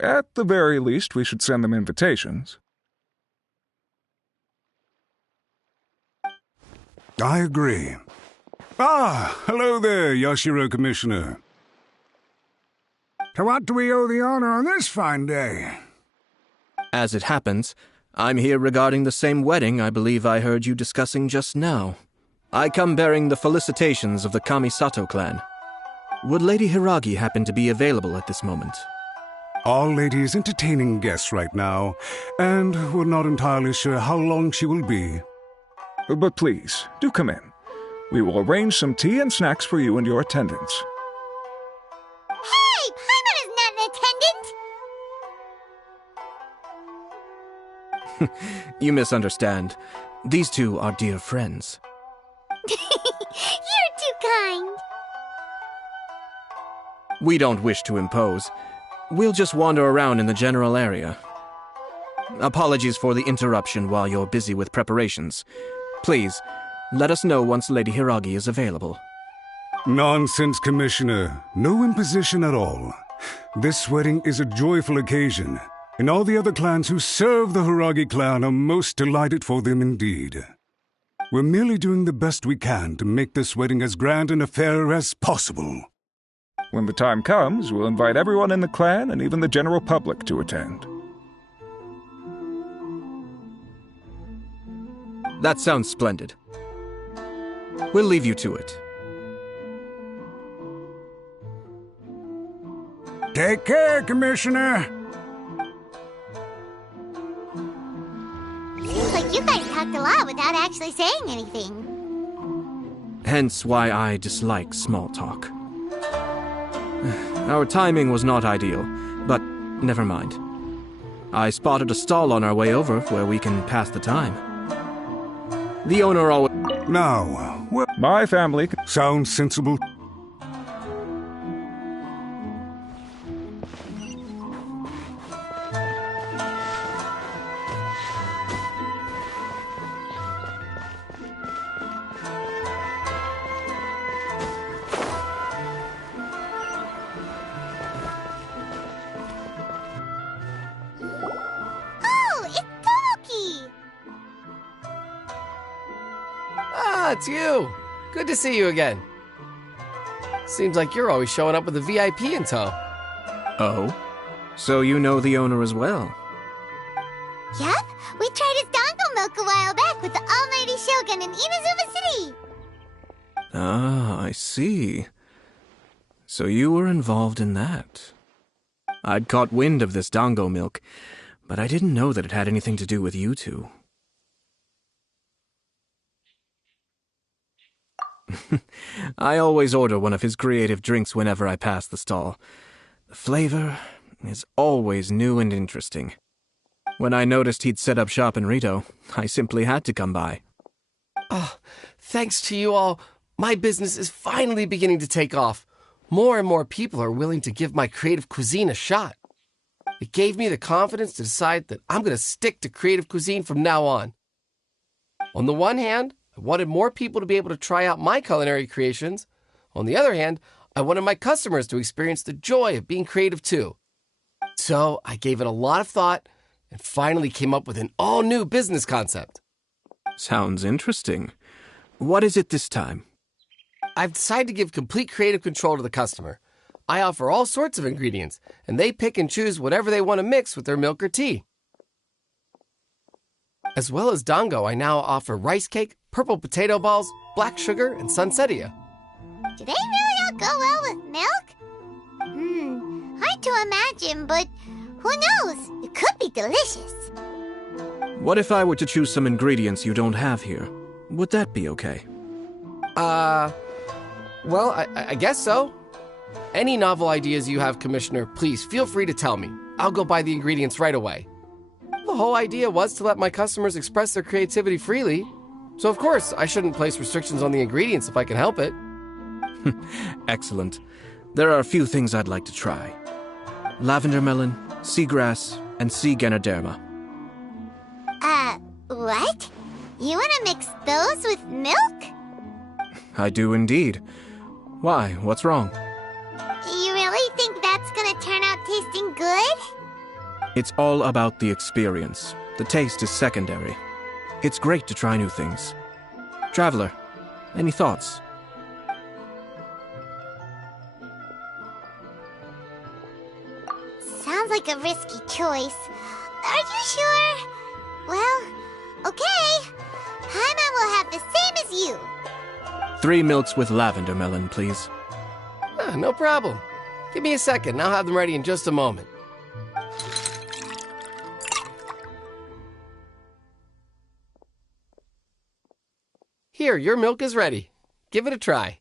At the very least, we should send them invitations. I agree. Hello there, Yashiro Commissioner. To what do we owe the honor on this fine day? As it happens, I'm here regarding the same wedding I believe I heard you discussing just now. I come bearing the felicitations of the Kamisato clan. Would Lady Hiragi happen to be available at this moment? Our lady is entertaining guests right now, and we're not entirely sure how long she will be. But please, do come in. We will arrange some tea and snacks for you and your attendants. Hey! Paimon is not an attendant! You misunderstand. These two are dear friends. You're too kind. We don't wish to impose. We'll just wander around in the general area. Apologies for the interruption while you're busy with preparations. Please, let us know once Lady Hiragi is available. Nonsense, Commissioner. No imposition at all. This wedding is a joyful occasion, and all the other clans who serve the Hiragi clan are most delighted for them indeed. We're merely doing the best we can to make this wedding as grand an affair as possible. When the time comes, we'll invite everyone in the clan and even the general public to attend. That sounds splendid. We'll leave you to it. Take care, Commissioner. Seems like you guys talked a lot without actually saying anything. Hence why I dislike small talk. Our timing was not ideal, but never mind. I spotted a stall on our way over where we can pass the time. The owner always... Now, well, My family... sounds sensible. Oh, it's Tomoki! It's you. Good to see you again. Seems like you're always showing up with a VIP in tow. Oh? So you know the owner as well? Yup, we tried his dango milk a while back with the Almighty Shogun in Inazuma City. Ah, I see. So you were involved in that. I'd caught wind of this dango milk, but I didn't know that it had anything to do with you two. I always order one of his creative drinks whenever I pass the stall. The flavor is always new and interesting. When I noticed he'd set up shop in Rito, I simply had to come by. Oh, thanks to you all, my business is finally beginning to take off. More and more people are willing to give my creative cuisine a shot. It gave me the confidence to decide that I'm going to stick to creative cuisine from now on. On the one hand, I wanted more people to be able to try out my culinary creations. On the other hand, I wanted my customers to experience the joy of being creative too. So I gave it a lot of thought and finally came up with an all-new business concept. Sounds interesting. What is it this time? I've decided to give complete creative control to the customer. I offer all sorts of ingredients, and they pick and choose whatever they want to mix with their milk or tea. As well as dango, I now offer rice cake, purple potato balls, black sugar, and sunsettia. Do they really all go well with milk? Hard to imagine, but who knows? It could be delicious. What if I were to choose some ingredients you don't have here? Would that be okay? Well, I guess so. Any novel ideas you have, Commissioner, please feel free to tell me. I'll go buy the ingredients right away. The whole idea was to let my customers express their creativity freely. So of course, I shouldn't place restrictions on the ingredients if I can help it. Excellent. There are a few things I'd like to try. Lavender melon, seagrass, and sea ganoderma. What? You want to mix those with milk? I do indeed. Why? What's wrong? You really think that's gonna turn out It's all about the experience. The taste is secondary. It's great to try new things. Traveler, any thoughts? Sounds like a risky choice. Are you sure? Well, okay. Paimon will have the same as you. 3 milks with lavender melon, please. No problem. Give me a second, and I'll have them ready in just a moment. Here, your milk is ready. Give it a try.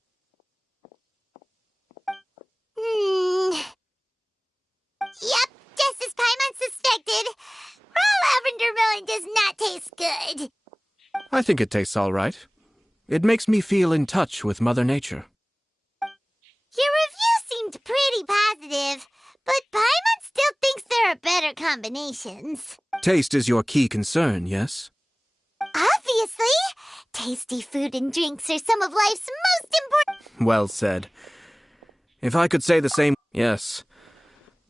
Yep, just as Paimon suspected. Raw lavender melon does not taste good. I think it tastes all right. It makes me feel in touch with Mother Nature. Your review seemed pretty positive, but Paimon still thinks there are better combinations. Taste is your key concern, yes? Obviously! Tasty food and drinks are some of life's most important. Well said. If I could say the same, yes.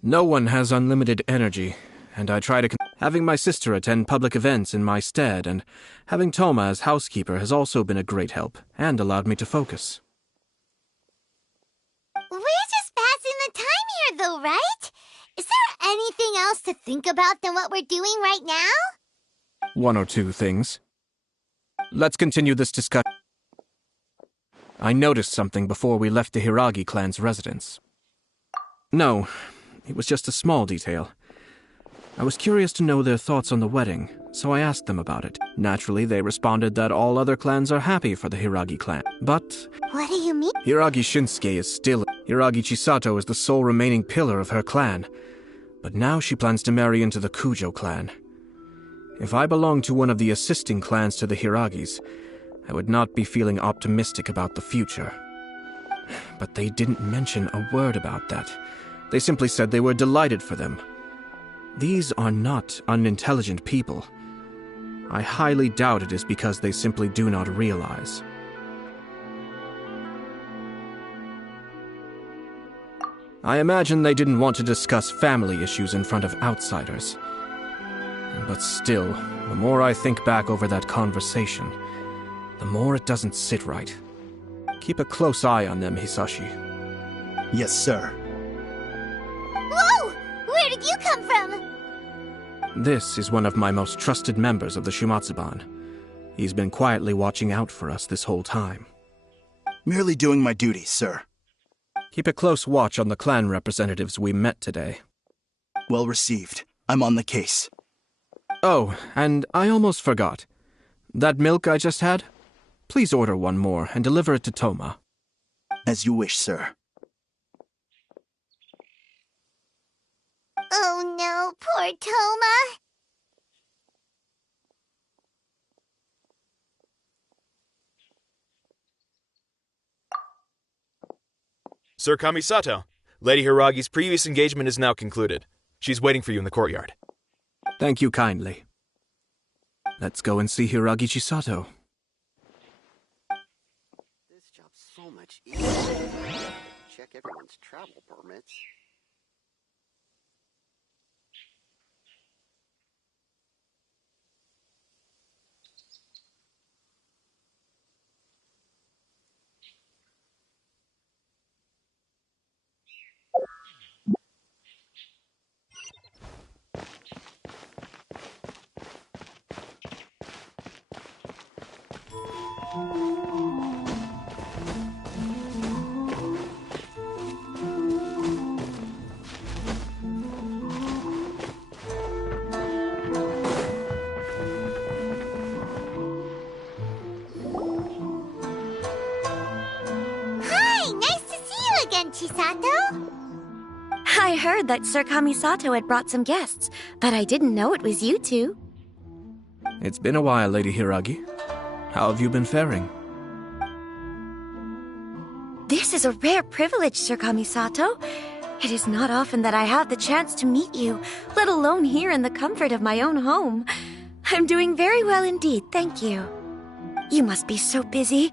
No one has unlimited energy, and I try to... Having my sister attend public events in my stead, and having Toma as housekeeper has also been a great help, and allowed me to focus. We're just passing the time here, though, right? Is there anything else to think about than what we're doing right now? 1 or 2 things. Let's continue this discussion. I noticed something before we left the Hiragi clan's residence. No, it was just a small detail. I was curious to know their thoughts on the wedding, so I asked them about it. Naturally, they responded that all other clans are happy for the Hiragi clan. But... What do you mean? Hiragi Shinsuke is still... Hiragi Chisato is the sole remaining pillar of her clan. But now she plans to marry into the Kujo clan. If I belonged to one of the assisting clans to the Hiragis, I would not be feeling optimistic about the future. But they didn't mention a word about that. They simply said they were delighted for them. These are not unintelligent people. I highly doubt it is because they simply do not realize. I imagine they didn't want to discuss family issues in front of outsiders. But still, the more I think back over that conversation, the more it doesn't sit right. Keep a close eye on them, Hisashi. Yes, sir. Whoa! Where did you come from? This is one of my most trusted members of the Shumatsuban. He's been quietly watching out for us this whole time. Merely doing my duty, sir. Keep a close watch on the clan representatives we met today. Well received. I'm on the case. Oh, and I almost forgot. That milk I just had? Please order one more and deliver it to Toma. As you wish, sir. Oh no, poor Toma. Sir Kamisato, Lady Hiragi's previous engagement is now concluded. She's waiting for you in the courtyard. Thank you kindly. Let's go and see Hiragi Chisato. This job's so much easier. Check everyone's travel permits. Chisato? I heard that Sir Kamisato had brought some guests, but I didn't know it was you two. It's been a while, Lady Hiragi. How have you been faring? This is a rare privilege, Sir Kamisato. It is not often that I have the chance to meet you, let alone here in the comfort of my own home. I'm doing very well indeed, thank you. You must be so busy.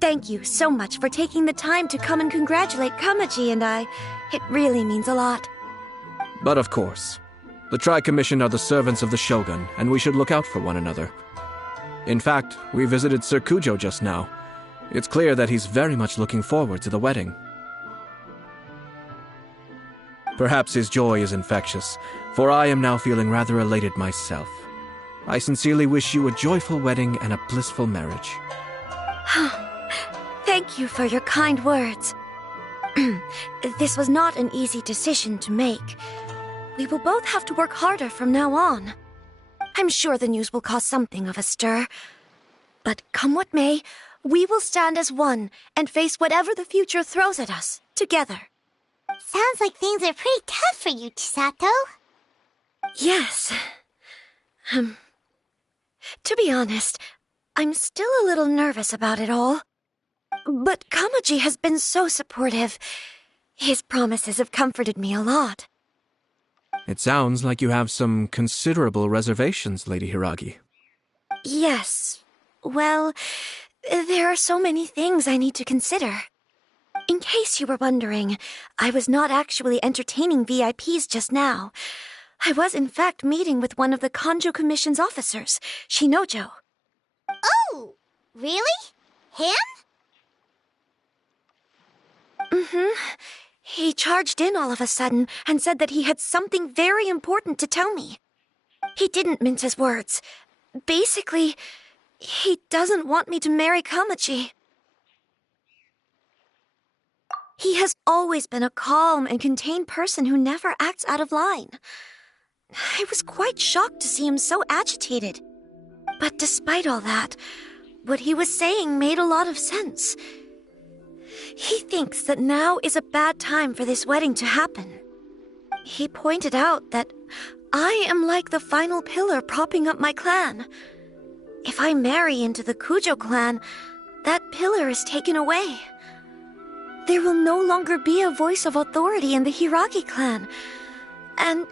Thank you so much for taking the time to come and congratulate Kamaji and I. It really means a lot. But of course, The Tri-Commission are the servants of the Shogun, and we should look out for one another. In fact, we visited Sir Kujo just now. It's clear that he's very much looking forward to the wedding. Perhaps his joy is infectious, for I am now feeling rather elated myself. I sincerely wish you a joyful wedding and a blissful marriage. Thank you for your kind words. This was not an easy decision to make. We will both have to work harder from now on. I'm sure the news will cause something of a stir. But come what may, we will stand as one and face whatever the future throws at us, together. Sounds like things are pretty tough for you, Chisato. Yes. To be honest, I'm still a little nervous about it all. But Kamaji has been so supportive. His promises have comforted me a lot. It sounds like you have some considerable reservations, Lady Hiragi. Yes. Well, there are so many things I need to consider. In case you were wondering, I was not actually entertaining VIPs just now. I was in fact meeting with one of the Kanjo Commission's officers, Shinojo. Oh, really? Him? He charged in all of a sudden and said that he had something very important to tell me. He didn't mince his words. Basically, he doesn't want me to marry Kamaji. He has always been a calm and contained person who never acts out of line. I was quite shocked to see him so agitated. But despite all that, what he was saying made a lot of sense. He thinks that now is a bad time for this wedding to happen. He pointed out that I am like the final pillar propping up my clan. If I marry into the Kujo clan, that pillar is taken away. There will no longer be a voice of authority in the Hiragi clan. And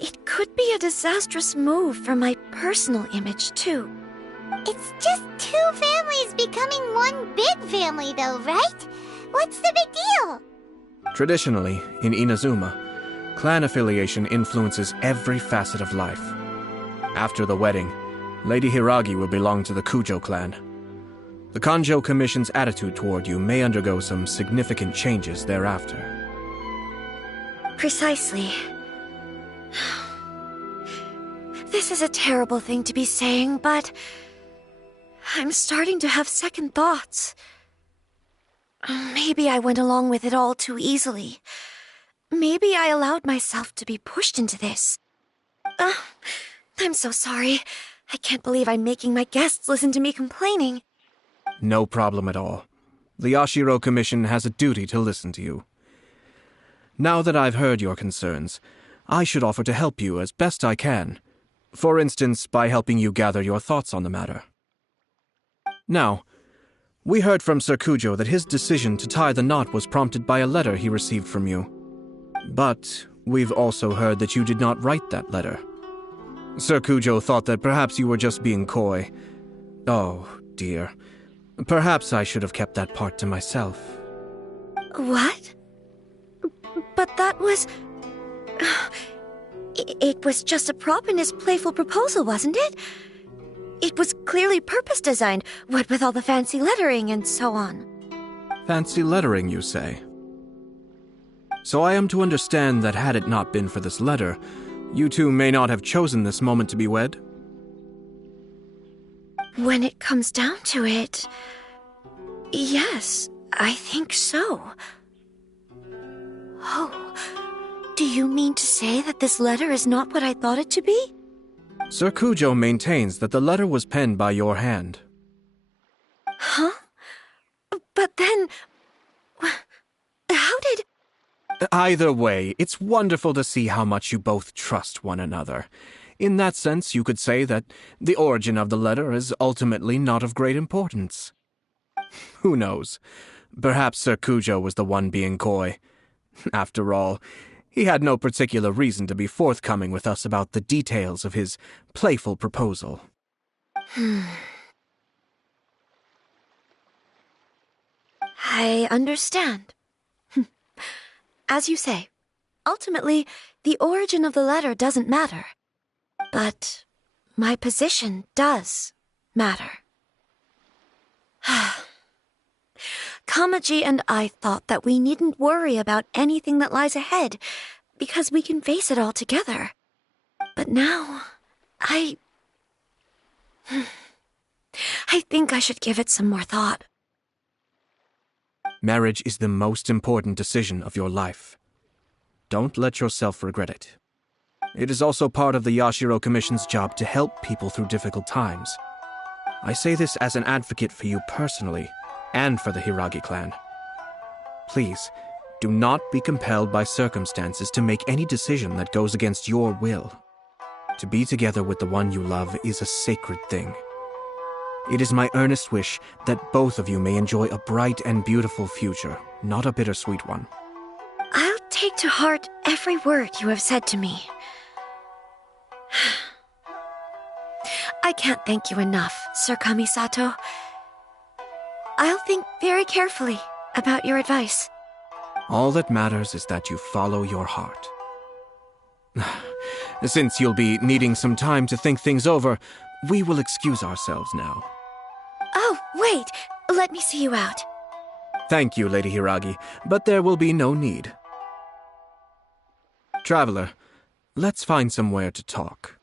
it could be a disastrous move for my personal image, too. It's just two families becoming one big family, though, right? What's the big deal? Traditionally, in Inazuma, clan affiliation influences every facet of life. After the wedding, Lady Hiragi will belong to the Kujo clan. The Kanjo Commission's attitude toward you may undergo some significant changes thereafter. Precisely. This is a terrible thing to be saying, but I'm starting to have second thoughts. Maybe I went along with it all too easily. Maybe I allowed myself to be pushed into this. I'm so sorry. I can't believe I'm making my guests listen to me complaining. No problem at all. The Ashiro Commission has a duty to listen to you. Now that I've heard your concerns, I should offer to help you as best I can. For instance, by helping you gather your thoughts on the matter. Now, we heard from Sir Kujo that his decision to tie the knot was prompted by a letter he received from you. But we've also heard that you did not write that letter. Sir Kujo thought that perhaps you were just being coy. Oh, dear. Perhaps I should have kept that part to myself. What? But that was... It was just a prop in his playful proposal, wasn't it? It was clearly purpose-designed, what with all the fancy lettering and so on. Fancy lettering, you say? So I am to understand that had it not been for this letter, you two may not have chosen this moment to be wed? When it comes down to it... yes, I think so. Oh, do you mean to say that this letter is not what I thought it to be? Sir Kujo maintains that the letter was penned by your hand. Huh? But then... how did... Either way, it's wonderful to see how much you both trust one another. In that sense, you could say that the origin of the letter is ultimately not of great importance. Who knows? Perhaps Sir Kujo was the one being coy. After all, he had no particular reason to be forthcoming with us about the details of his playful proposal. I understand. As you say, Ultimately, the origin of the letter doesn't matter. But my position does matter. Kamaji and I thought that we needn't worry about anything that lies ahead, because we can face it all together. But now, I think I should give it some more thought. Marriage is the most important decision of your life. Don't let yourself regret it. It is also part of the Yashiro Commission's job to help people through difficult times. I say this as an advocate for you personally, and for the Hiragi clan. Please, do not be compelled by circumstances to make any decision that goes against your will. To be together with the one you love is a sacred thing. It is my earnest wish that both of you may enjoy a bright and beautiful future, not a bittersweet one. I'll take to heart every word you have said to me. I can't thank you enough, Sir Kamisato. I'll think very carefully about your advice. All that matters is that you follow your heart. Since you'll be needing some time to think things over, we will excuse ourselves now. Oh, wait! Let me see you out. Thank you, Lady Hiragi, but there will be no need. Traveler, let's find somewhere to talk.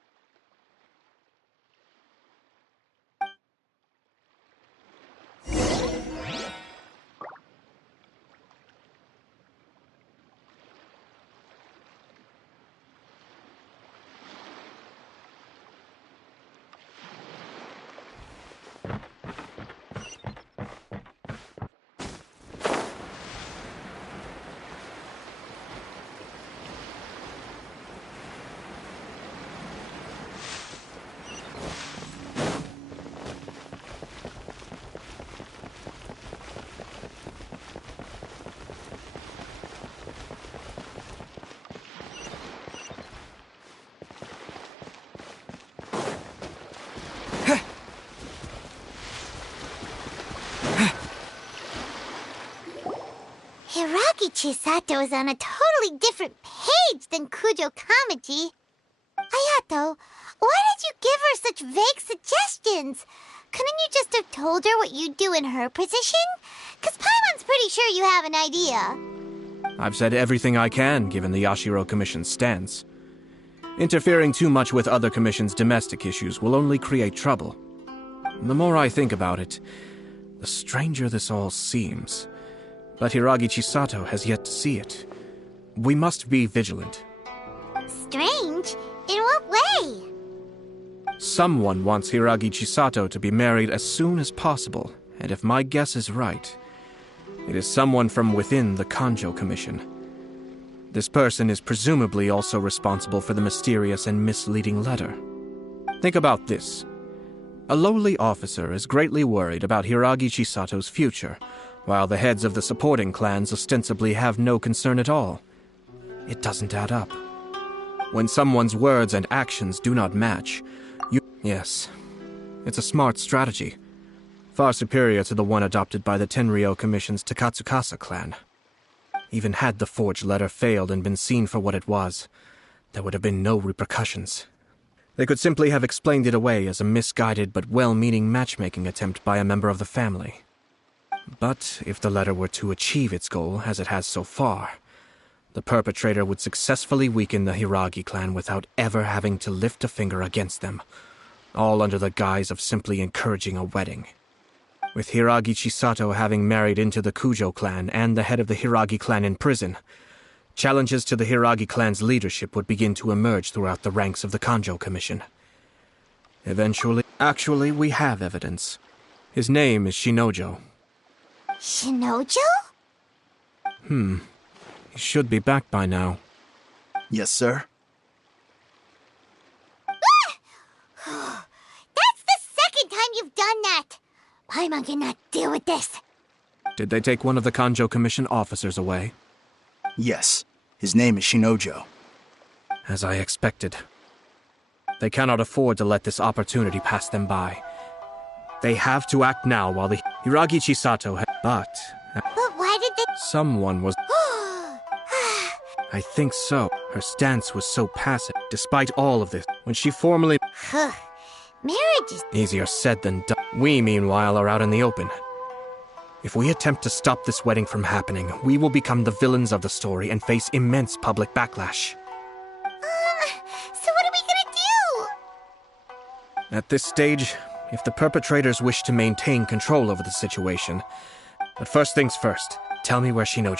Hiragi Chisato is on a totally different page than Kujo Kamaji. Hayato, why did you give her such vague suggestions? Couldn't you just have told her what you'd do in her position? 'Cause Paimon's pretty sure you have an idea. I've said everything I can, given the Yashiro Commission's stance. Interfering too much with other commissions' domestic issues will only create trouble. The more I think about it, the stranger this all seems. But Hiragi Chisato has yet to see it. We must be vigilant. Strange? In what way? Someone wants Hiragi Chisato to be married as soon as possible, and if my guess is right, it is someone from within the Kanjo Commission. This person is presumably also responsible for the mysterious and misleading letter. Think about this. A lowly officer is greatly worried about Hiragi Chisato's future, while the heads of the supporting clans ostensibly have no concern at all. It doesn't add up. When someone's words and actions do not match, Yes, it's a smart strategy. Far superior to the one adopted by the Tenryou Commission's Takatsukasa clan. Even had the forged letter failed and been seen for what it was, there would have been no repercussions. They could simply have explained it away as a misguided but well-meaning matchmaking attempt by a member of the family. But if the letter were to achieve its goal, as it has so far, the perpetrator would successfully weaken the Hiragi clan without ever having to lift a finger against them, all under the guise of simply encouraging a wedding. With Hiragi Chisato having married into the Kujo clan and the head of the Hiragi clan in prison, challenges to the Hiragi clan's leadership would begin to emerge throughout the ranks of the Kanjo Commission. Actually, we have evidence. His name is Shinojo. Shinojo? He should be back by now. Yes, sir. That's the second time you've done that! Paimon cannot deal with this. Did they take one of the Kanjo Commission officers away? Yes. His name is Shinojo. As I expected. They cannot afford to let this opportunity pass them by. They have to act now while the Hiragi Chisato But why did they... someone was... I think so. Her stance was so passive, despite all of this. When she formally... Marriage is... Easier said than done. We, meanwhile, are out in the open. If we attempt to stop this wedding from happening, we will become the villains of the story and face immense public backlash. So what are we gonna do? At this stage, if the perpetrators wish to maintain control over the situation... But first things first, tell me where Shinojo...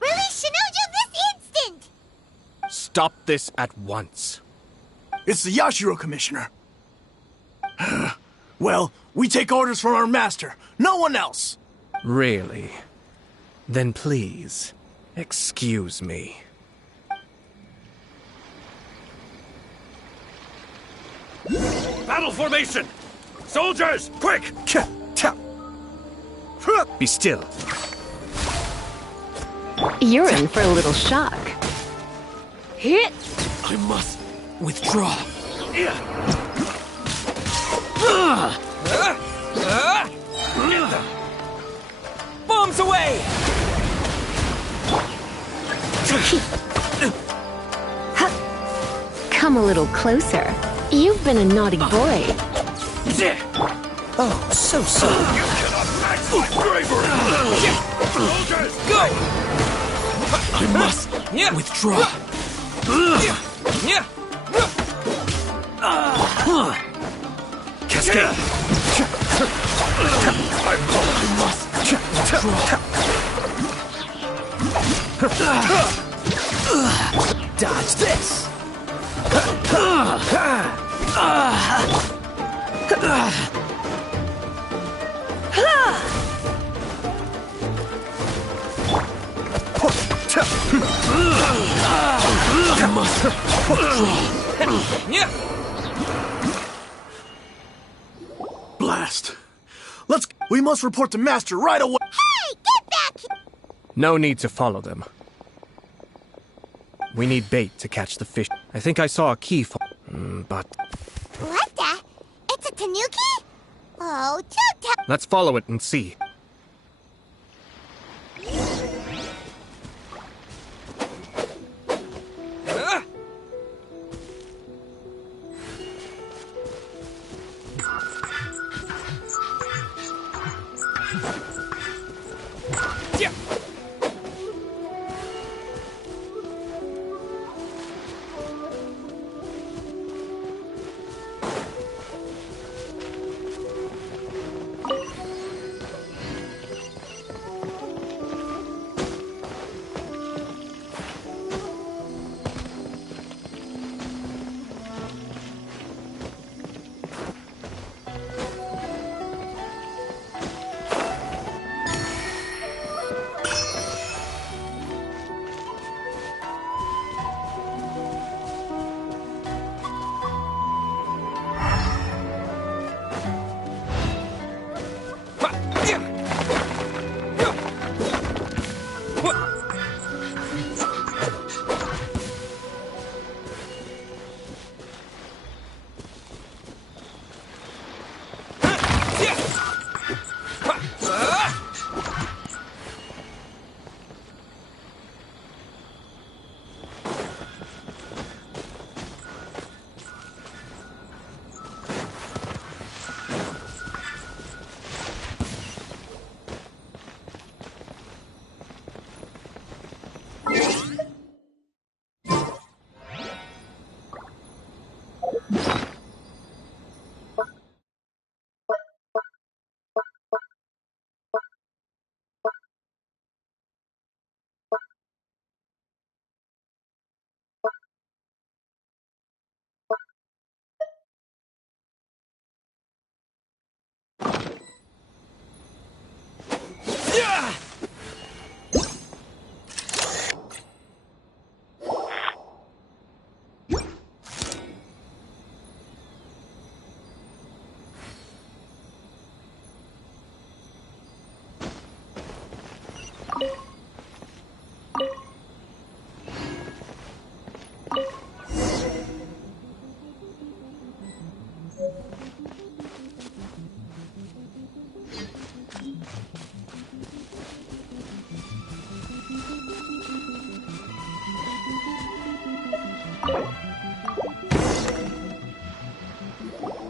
Release Shinojo this instant! Stop this at once. It's the Yashiro, Commissioner. Well, we take orders from our master. No one else. Really? Then please, excuse me. Battle formation! Soldiers, quick! Be still. You're in for a little shock. Hit! I must withdraw. Bombs away! Come a little closer. You've been a naughty boy. Oh, so sorry. You cannot match my bravery! Soldiers, go! I must withdraw. Cascade! I must withdraw. Dodge this! I must withdraw. Blast. We must report to Master right away. Hey, get back here! No need to follow them. We need bait to catch the fish. I think I saw a key but... What the? It's a tanuki? Oh, don't tell... Let's follow it and see.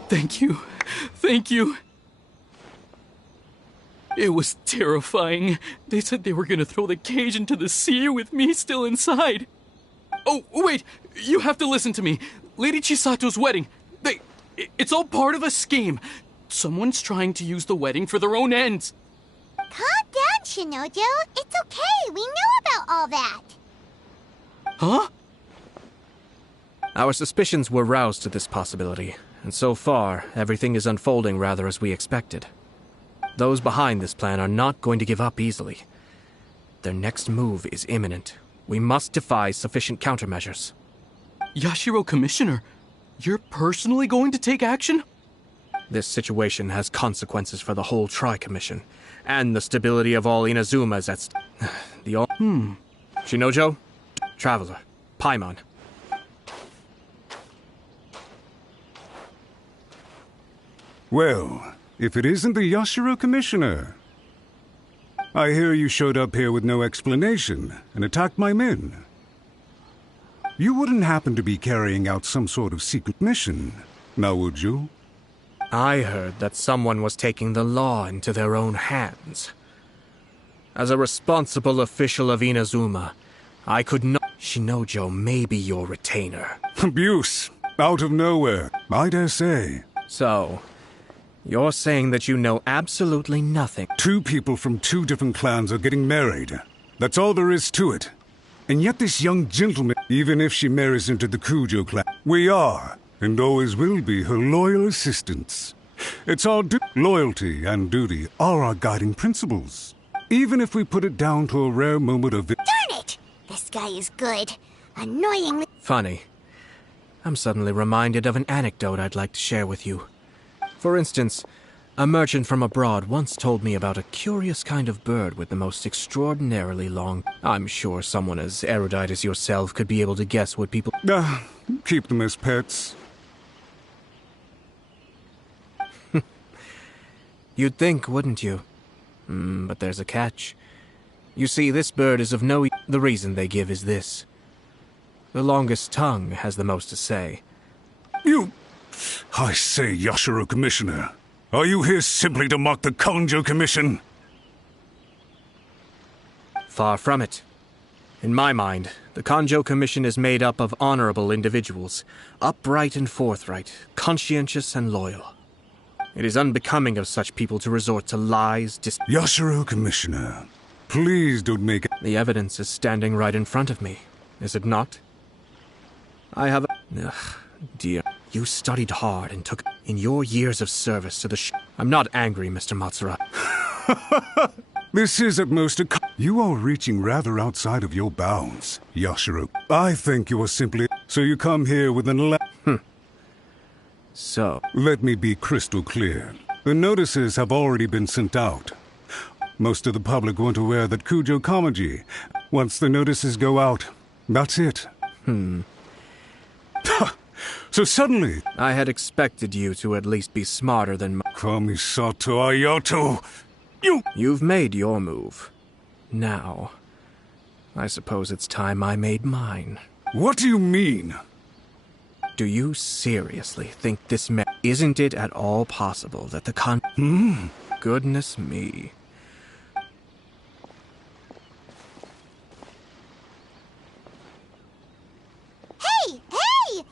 Thank you. Thank you. It was terrifying. They said they were gonna throw the cage into the sea with me still inside. Oh, wait! You have to listen to me. Lady Chisato's wedding. It's all part of a scheme. Someone's trying to use the wedding for their own ends. Calm down, Shinojo. It's okay. We know about all that. Huh? Our suspicions were roused to this possibility, and so far, everything is unfolding rather as we expected. Those behind this plan are not going to give up easily. Their next move is imminent. We must devise sufficient countermeasures. Yashiro Commissioner, you're personally going to take action? This situation has consequences for the whole Tri-Commission, and the stability of all Inazumas at Shinojo, Traveler, Paimon. Well, if it isn't the Yashiro Commissioner. I hear you showed up here with no explanation and attacked my men. You wouldn't happen to be carrying out some sort of secret mission, now would you? I heard that someone was taking the law into their own hands. As a responsible official of Inazuma, I could not... Shinojo may be your retainer. Abuse! Out of nowhere, I dare say. So, you're saying that you know absolutely nothing? 2 people from 2 different clans are getting married. That's all there is to it. And yet this young gentleman, even if she marries into the Kujo clan, we are, and always will be, her loyal assistants. It's our loyalty and duty are our guiding principles. Even if we put it down to a rare moment of... Darn it! This guy is good. Annoyingly... Funny. I'm suddenly reminded of an anecdote I'd like to share with you. For instance, a merchant from abroad once told me about a curious kind of bird with the most extraordinarily long... I'm sure someone as erudite as yourself could be able to guess what people... Keep them as pets. You'd think, wouldn't you? But there's a catch. You see, this bird is of no... The reason they give is this. The longest tongue has the most to say. You... I say, Yashiro Commissioner, are you here simply to mock the Kanjo Commission? Far from it. In my mind, the Kanjo Commission is made up of honorable individuals, upright and forthright, conscientious and loyal. It is unbecoming of such people to resort to lies, Yashiro Commissioner, please don't make it... The evidence is standing right in front of me, is it not? I have a... Dear, you studied hard and took... In your years of service to the I'm not angry, Mr. Matsura. This is at most a... You are reaching rather outside of your bounds, Yashiro. I think you are simply... So you come here with an... So... Let me be crystal clear. The notices have already been sent out. Most of the public weren't aware that Kujo Kamaji. Once the notices go out, that's it. So suddenly... I had expected you to at least be smarter than... Kamisato Ayato... You've made your move. Now, I suppose it's time I made mine. What do you mean? Do you seriously think this Isn't it at all possible that the Goodness me. Hey! What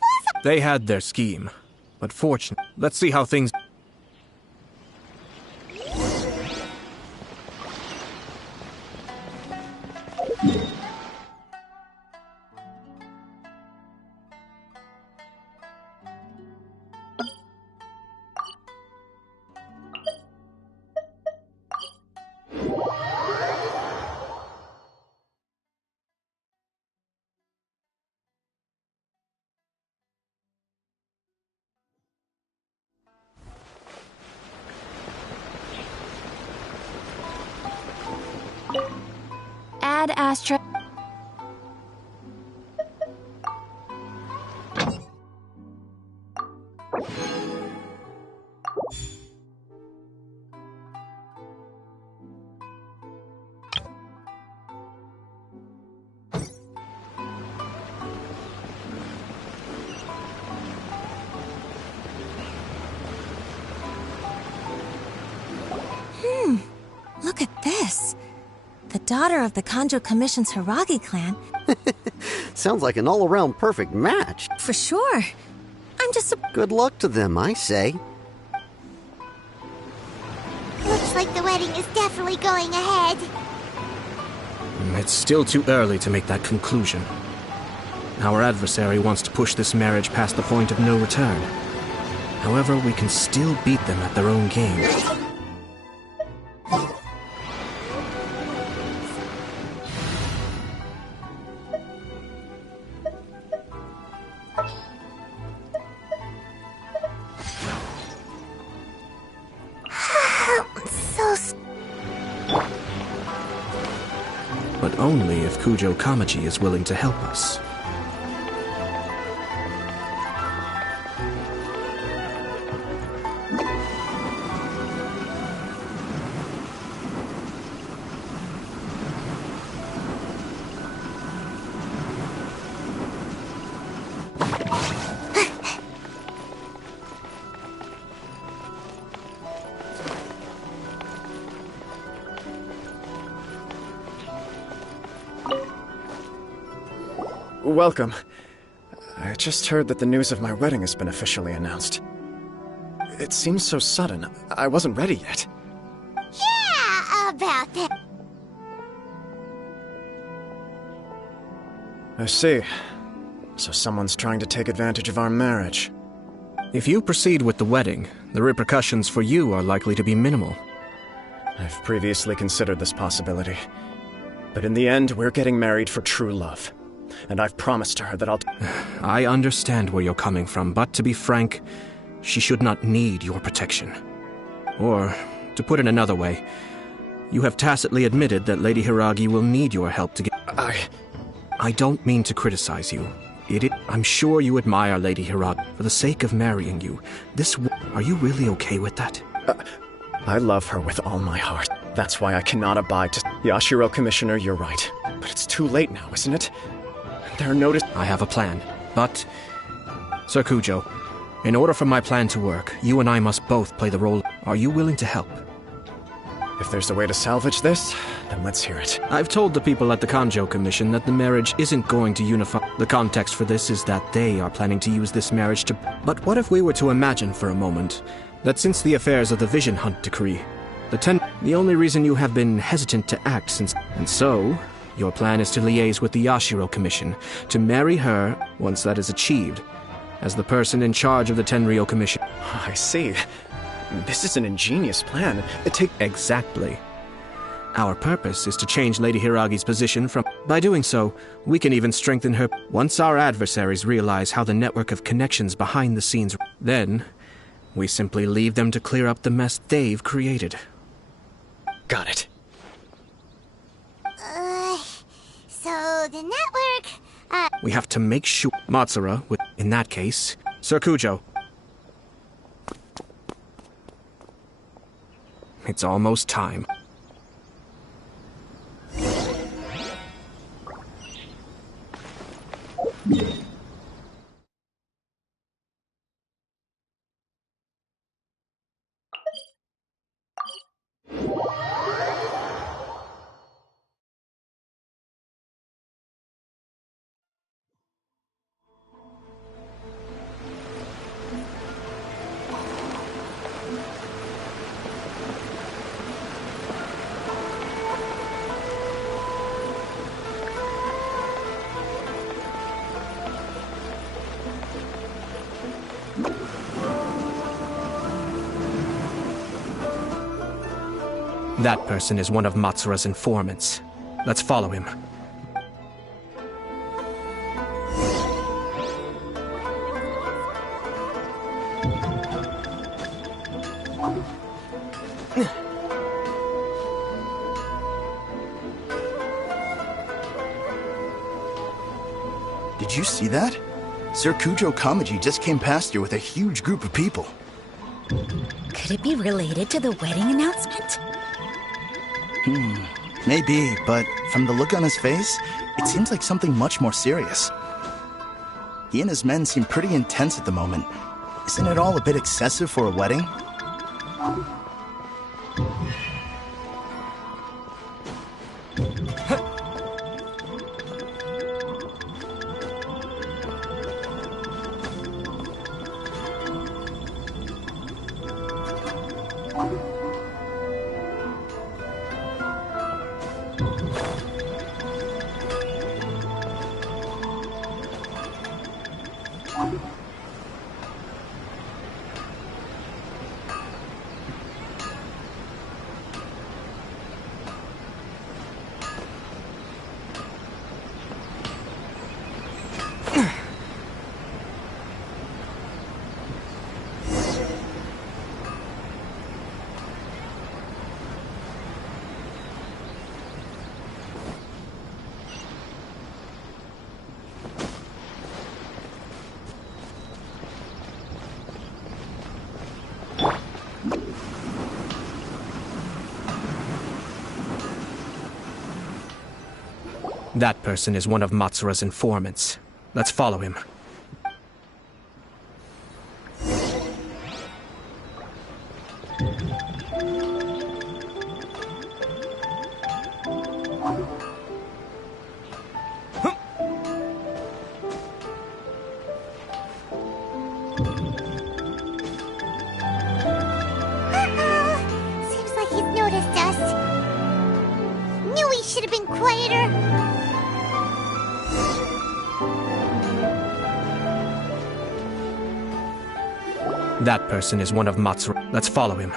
was it? They had their scheme, but fortunately, let's see how things... Add Astra. Empress. The daughter of the Kanjo Commission's Hiragi clan. Sounds like an all-around perfect match. For sure. I'm just... Good luck to them, I say. Looks like the wedding is definitely going ahead. It's still too early to make that conclusion. Our adversary wants to push this marriage past the point of no return. However, we can still beat them at their own game. But only if Kujo Kamaji is willing to help us. Welcome. I just heard that the news of my wedding has been officially announced. It seems so sudden. I wasn't ready yet. Yeah, about that. I see. So someone's trying to take advantage of our marriage. If you proceed with the wedding, the repercussions for you are likely to be minimal. I've previously considered this possibility. But in the end, we're getting married for true love. And I've promised her that I'll... I understand where you're coming from, but to be frank, she should not need your protection. Or, to put it another way, you have tacitly admitted that Lady Hiragi will need your help to get... I don't mean to criticize you. I'm sure you admire Lady Hiragi. For the sake of marrying you, are you really okay with that? I love her with all my heart. That's why I cannot abide to... Yashiro Commissioner, you're right. But it's too late now, isn't it? There are notice... I have a plan, but... Sir Kujo, in order for my plan to work, you and I must both play the role... Are you willing to help? If there's a way to salvage this, then let's hear it. I've told the people at the Kanjo Commission that the marriage isn't going to unify. The context for this is that they are planning to use this marriage to... But what if we were to imagine for a moment that since the affairs of the Vision Hunt decree, the only reason you have been hesitant to act since... And so, your plan is to liaise with the Yashiro Commission, to marry her, once that is achieved, as the person in charge of the Tenryou Commission. I see. This is an ingenious plan. Exactly. Our purpose is to change Lady Hiragi's position from... By doing so, we can even strengthen her... Once our adversaries realize how the network of connections behind the scenes... Then, we simply leave them to clear up the mess they've created. Got it. So the network... We have to make sure... Matsura, in that case... Sir Kujo. It's almost time. That person is one of Matsura's informants. Let's follow him. Did you see that? Sir Kujo Kamaji just came past here with a huge group of people. Could it be related to the wedding announcement? Maybe, but from the look on his face, it seems like something much more serious. He and his men seem pretty intense at the moment. Isn't it all a bit excessive for a wedding? That person is one of Matsura's informants. Let's follow him. Seems like he's noticed us. Knew he should have been quieter. That person is one of Matsura. Let's follow him.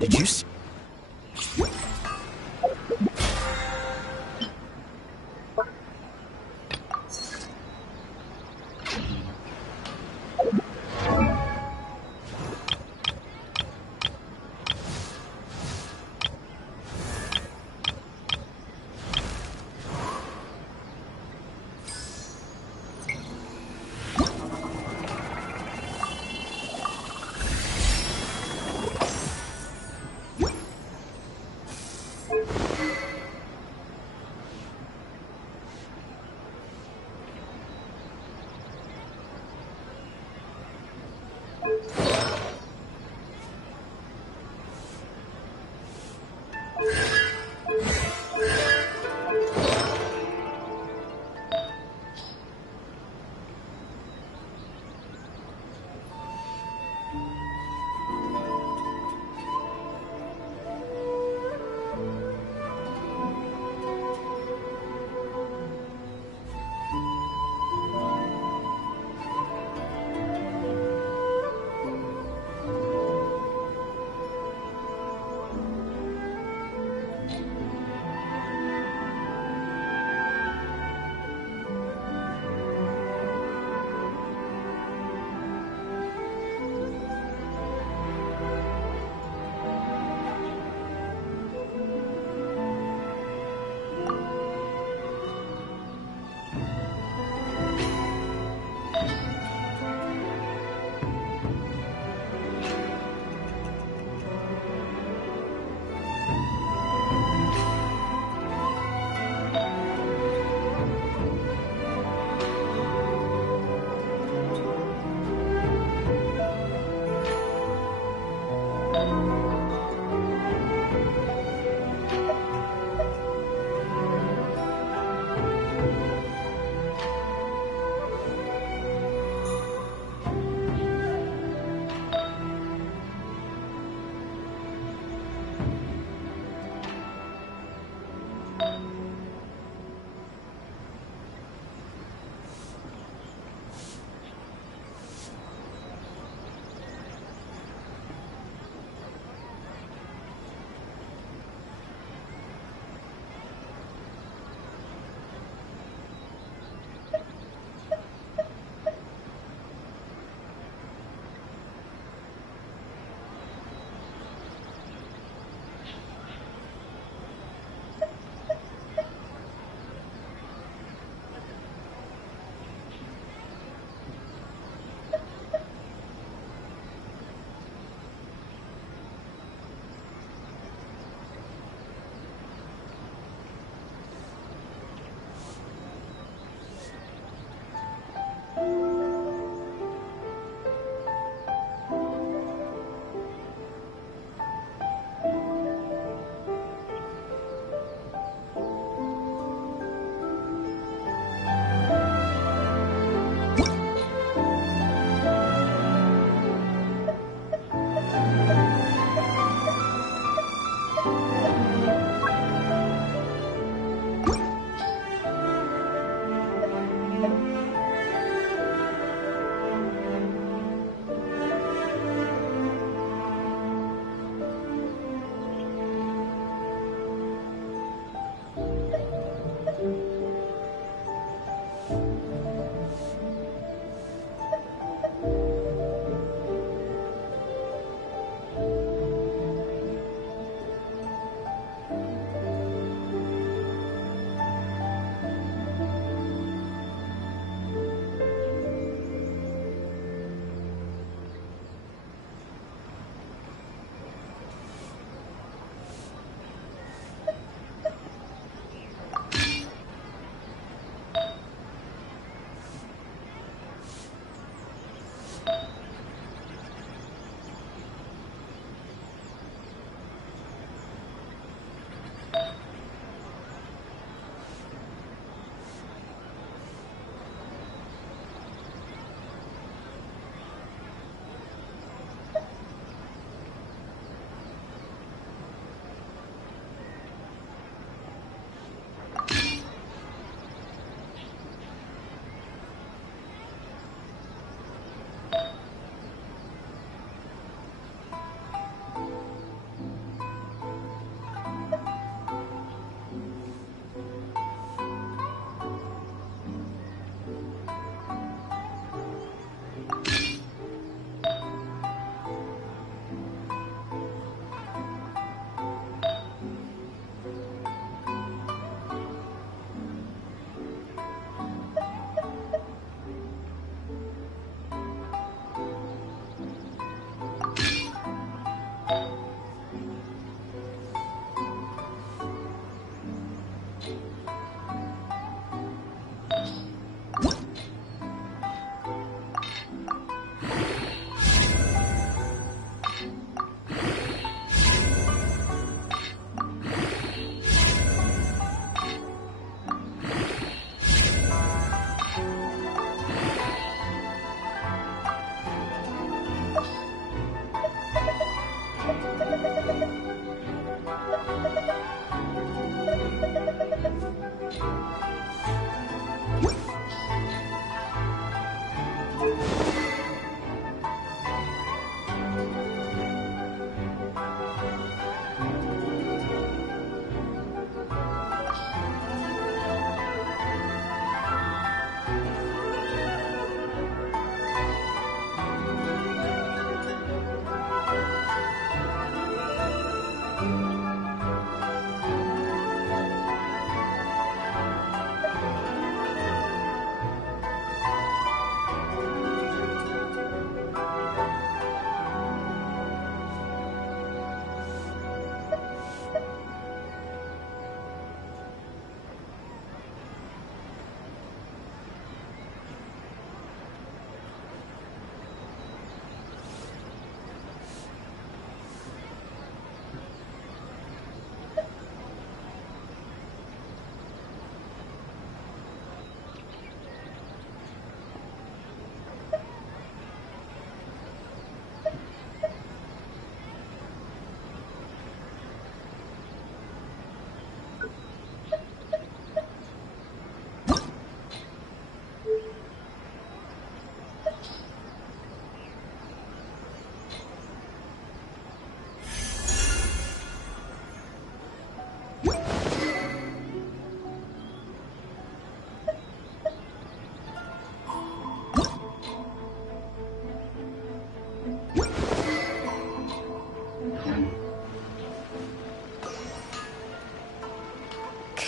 Did you see?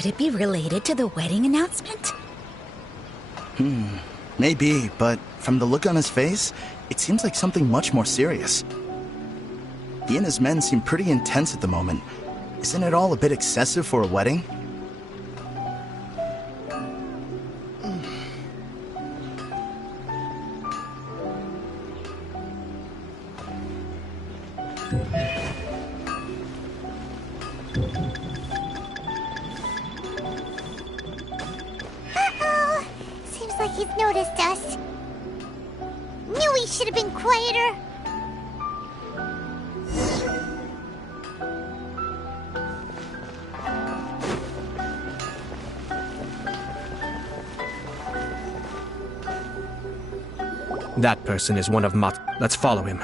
Could it be related to the wedding announcement? Maybe, but from the look on his face, it seems like something much more serious. He and his men seem pretty intense at the moment. Isn't it all a bit excessive for a wedding? Uh-oh. Seems like he's noticed us. Knew he should have been quieter. That person is one of Mat. Let's follow him.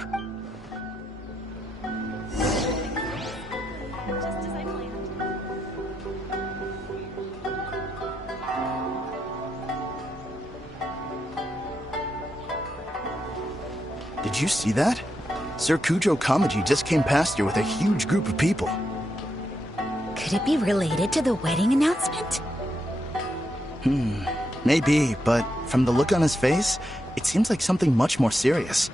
Did you see that? Sir Kujo Kamaji just came past here with a huge group of people. Could it be related to the wedding announcement? Maybe, but from the look on his face, it seems like something much more serious.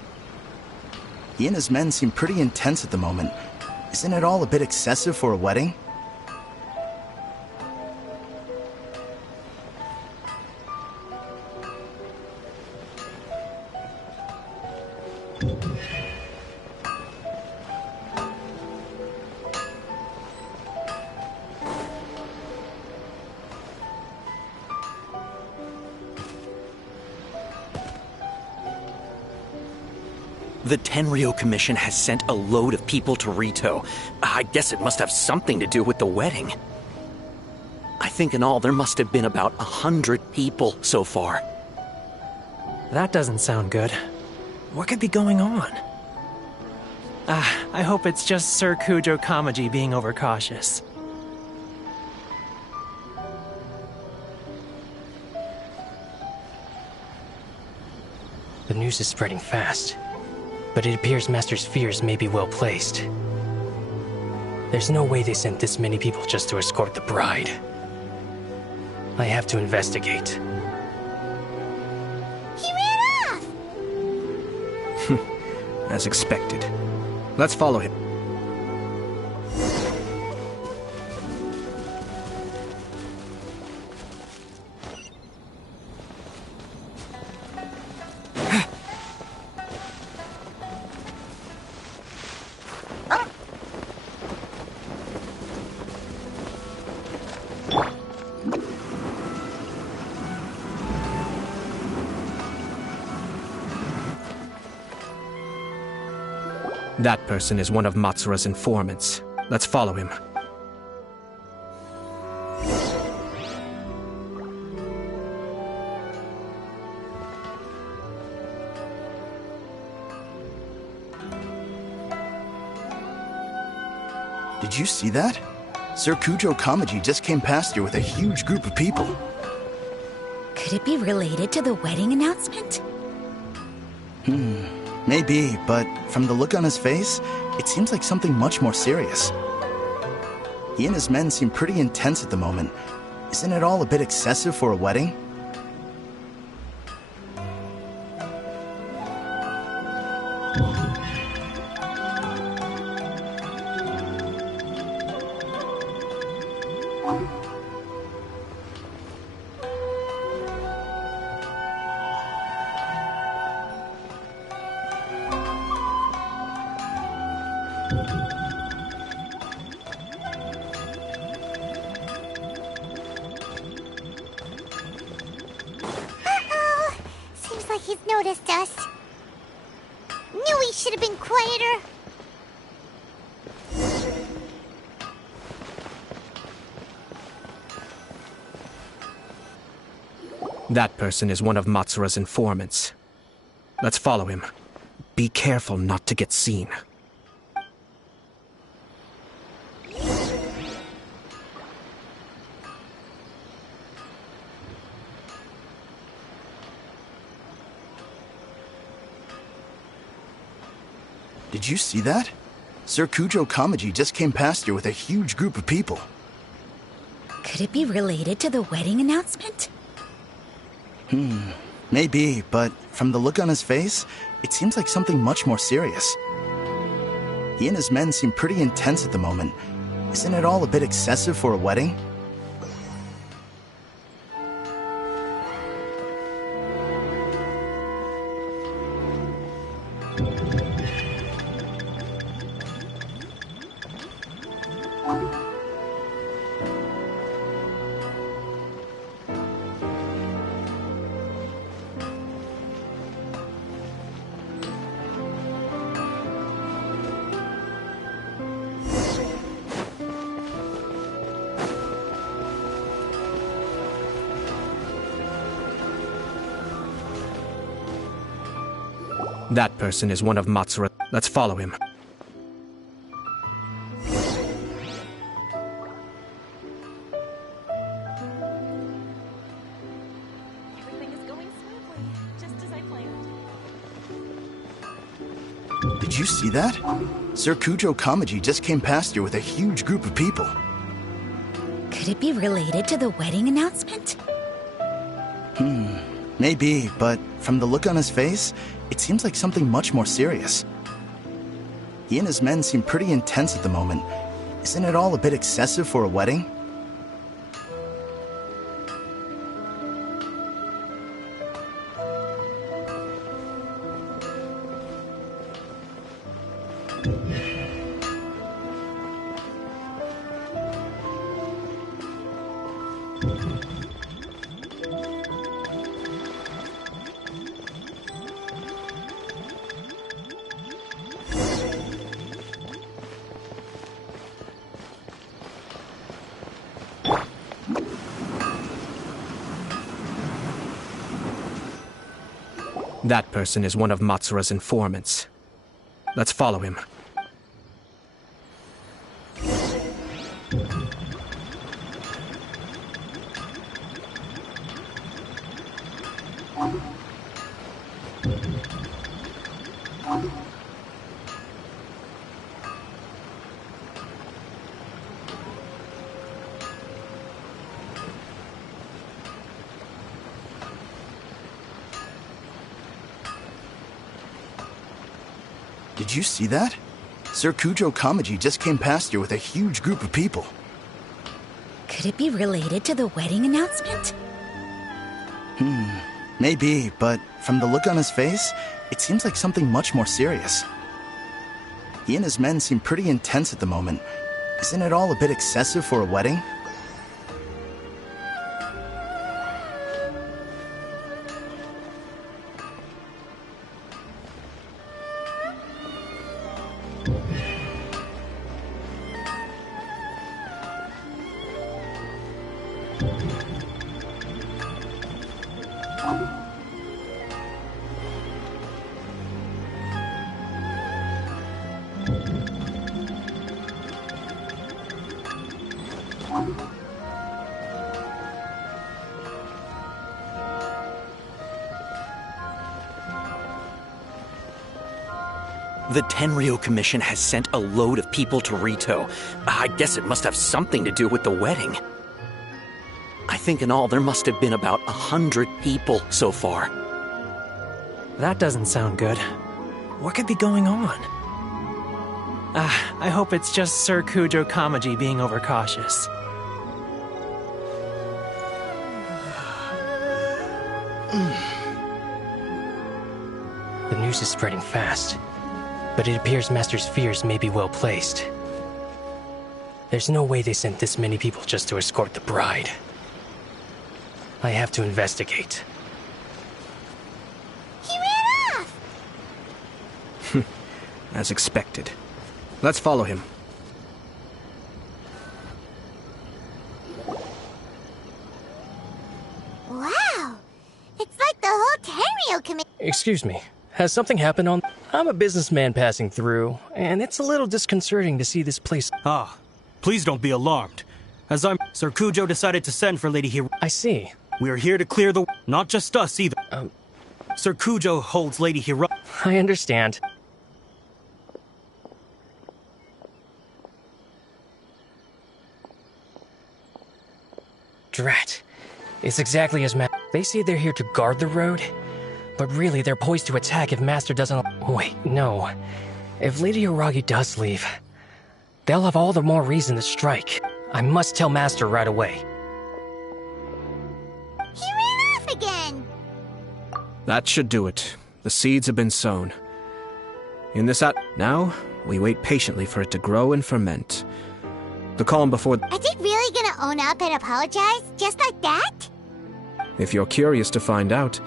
He and his men seem pretty intense at the moment. Isn't it all a bit excessive for a wedding? The Tenryo Commission has sent a load of people to Rito. I guess it must have something to do with the wedding. I think in all there must have been about 100 people so far. That doesn't sound good. What could be going on? I hope it's just Sir Kujo Kamaji being overcautious. The news is spreading fast, but it appears Master's fears may be well placed. There's no way they sent this many people just to escort the bride. I have to investigate. He ran off! As expected. Let's follow him. That person is one of Matsura's informants. Let's follow him. Did you see that? Sir Kujo Kamaji just came past here with a huge group of people. Could it be related to the wedding announcement? Maybe, but from the look on his face, it seems like something much more serious. He and his men seem pretty intense at the moment. Isn't it all a bit excessive for a wedding? Uh-oh. Seems like he's noticed us. Knew he should have been quieter. That person is one of Matsura's informants. Let's follow him. Be careful not to get seen. Did you see that? Sir Kujo Kamaji just came past here with a huge group of people. Could it be related to the wedding announcement? Maybe, but from the look on his face, it seems like something much more serious. He and his men seem pretty intense at the moment. Isn't it all a bit excessive for a wedding? That person is one of Matsura. Let's follow him. Everything is going smoothly, just as I planned. Did you see that? Sir Kujo Kamaji just came past here with a huge group of people. Could it be related to the wedding announcement? Maybe, but from the look on his face, it seems like something much more serious. He and his men seem pretty intense at the moment. Isn't it all a bit excessive for a wedding? That person is one of Matsura's informants. Let's follow him. Did you see that? Sir Kujo Kamaji just came past here with a huge group of people. Could it be related to the wedding announcement? Maybe, but from the look on his face, it seems like something much more serious. He and his men seem pretty intense at the moment. Isn't it all a bit excessive for a wedding? The Tenryo Commission has sent a load of people to Rito. I guess it must have something to do with the wedding. I think in all there must have been about 100 people so far. That doesn't sound good. What could be going on? I hope it's just Sir Kujo Kamaji being overcautious. The news is spreading fast, but it appears Master's fears may be well placed. There's no way they sent this many people just to escort the bride. I have to investigate. He ran off! As expected. Let's follow him. Wow! It's like the whole Tenryo Commission. Excuse me, has something happened on... I'm a businessman passing through, and it's a little disconcerting to see this place... Ah, please don't be alarmed. As Sir Kujo decided to send for Lady Hiro... I see. We are here to clear the... Not just us, either. Sir Kujo holds Lady Hiro... I understand. Drat. It's exactly as They say they're here to guard the road, but really they're poised to attack if Master doesn't. Wait, no. If Lady Hiragi does leave, they'll have all the more reason to strike. I must tell Master right away. He ran off again! That should do it. The seeds have been sown. In this now, we wait patiently for it to grow and ferment. The calm before... Are they really gonna own up and apologize? Just like that? If you're curious to find out,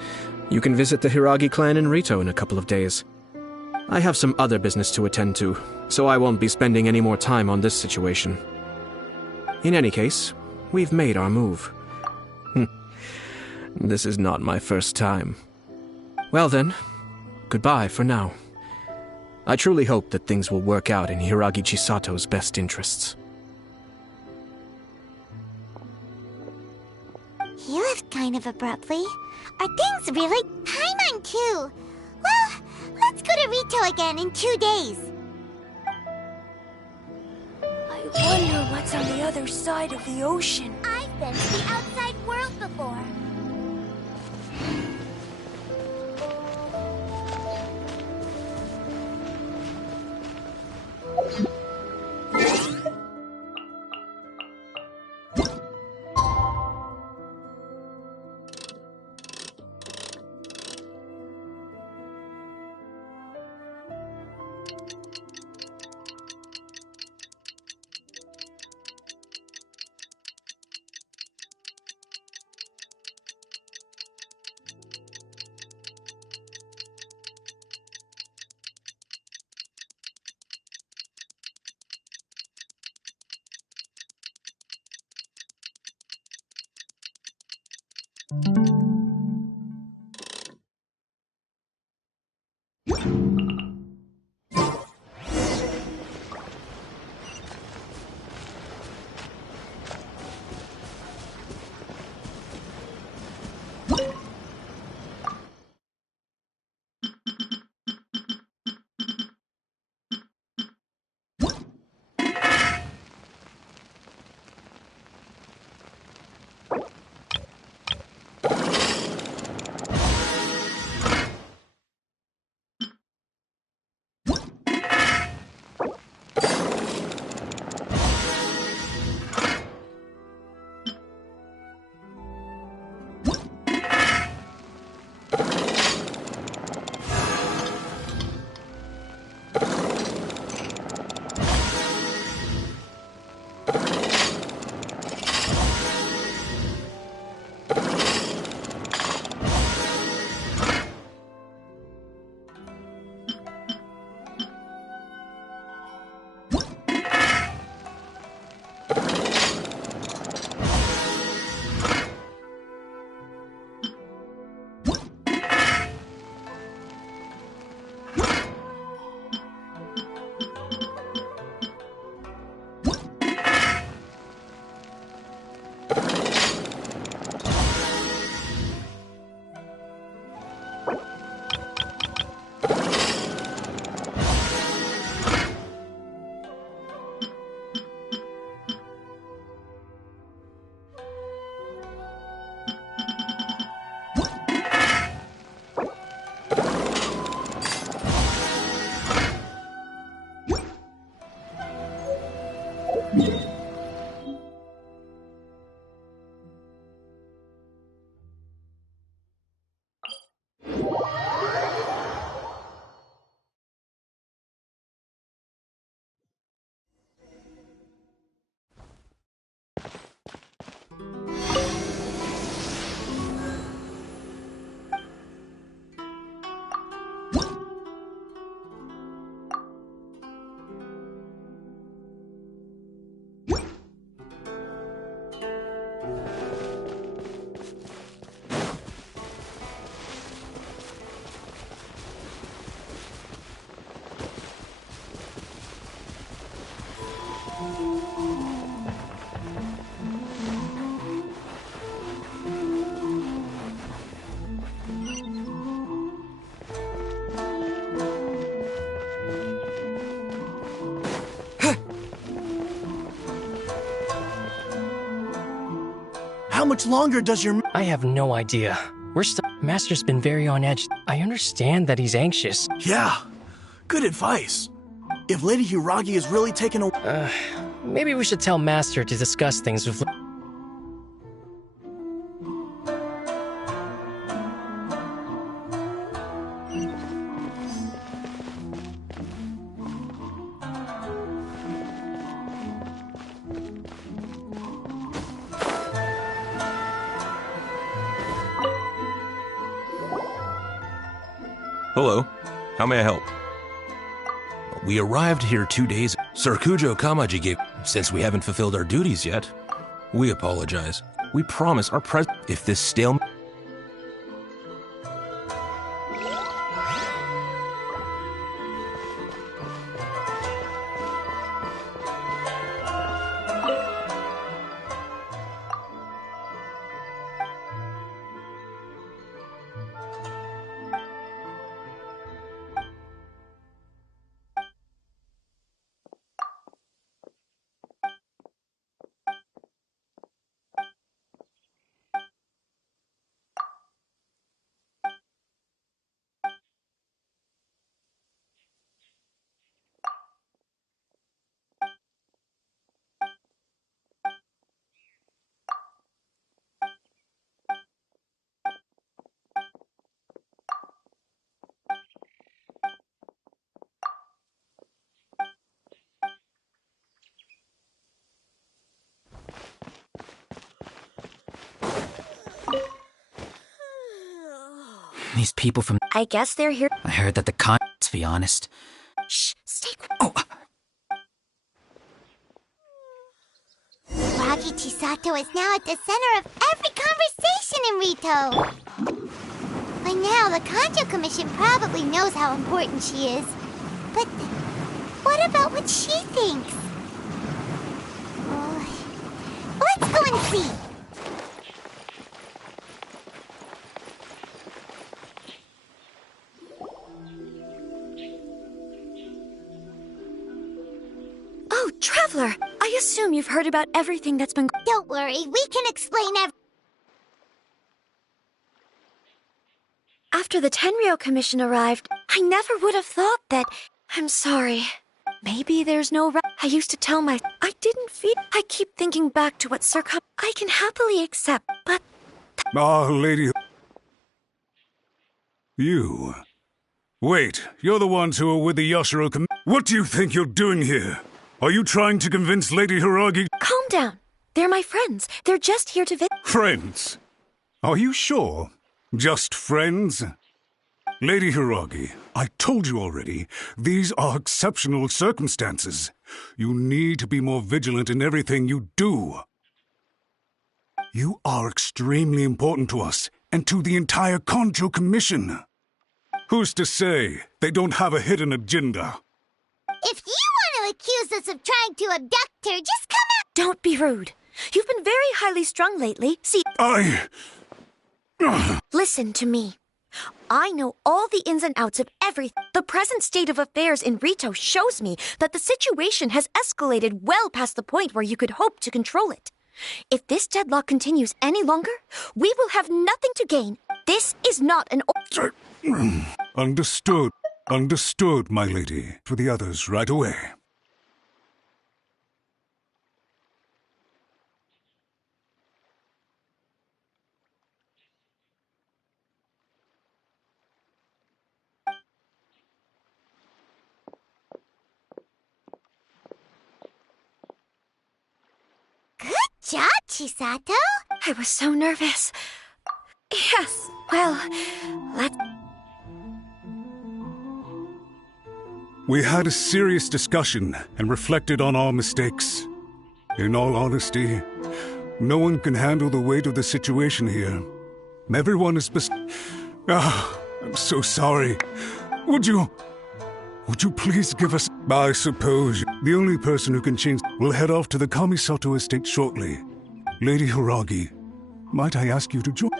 you can visit the Hiragi clan in Rito in a couple of days. I have some other business to attend to, so I won't be spending any more time on this situation. In any case, we've made our move. This is not my first time. Well then, goodbye for now. I truly hope that things will work out in Hiragi Chisato's best interests. He left kind of abruptly. Are things really? Paimon too. Well, let's go to Rito again in 2 days. I wonder what's on the other side of the ocean. I've been to the outside world before. much longer does your... I have no idea. Master's been very on edge. I understand that he's anxious. Yeah, good advice. If Lady Hiragi is really taking a... Maybe we should tell Master to discuss things with... Hello. How may I help? We arrived here 2 days. Sir Kujo Kamaji gave... Since we haven't fulfilled our duties yet, we apologize. We promise our if this stalemate... These people from... I guess they're here. I heard that the con... To be honest. Shh, stay quiet. Oh. Hiragi Chisato is now at the center of every conversation in Rito. By now, the Kanjo Commission probably knows how important she is. But what about what she thinks? Let's go and see. Oh, Traveler! I assume you've heard about everything that's been... Don't worry, we can explain After the Tenryo Commission arrived, I never would have thought that... I'm sorry. Maybe there's no... I used to tell I didn't feel... I keep thinking back to what I can happily accept, but... Ah, lady... You... Wait, you're the ones who are with the Yashiro What do you think you're doing here? Are you trying to convince Lady Hiragi... Calm down. They're my friends. They're just here to Friends? Are you sure? Just friends? Lady Hiragi, I told you already, these are exceptional circumstances. You need to be more vigilant in everything you do. You are extremely important to us, and to the entire Kanjo Commission. Who's to say they don't have a hidden agenda? If you want to accuse us of trying to abduct her, just come out. Don't be rude. You've been very highly strung lately. See... Listen to me. I know all the ins and outs of everything. The present state of affairs in Rito shows me that the situation has escalated well past the point where you could hope to control it. If this deadlock continues any longer, we will have nothing to gain. This is not an... Understood. Understood, my lady. For the others right away. Good job, Chisato. I was so nervous. Yes, well, let's... We had a serious discussion and reflected on our mistakes. In all honesty, no one can handle the weight of the situation here. Everyone is I'm so sorry. Would you please give us... I suppose the only person who can change... will head off to the Kamisato estate shortly. Lady Hiragi, might I ask you to join...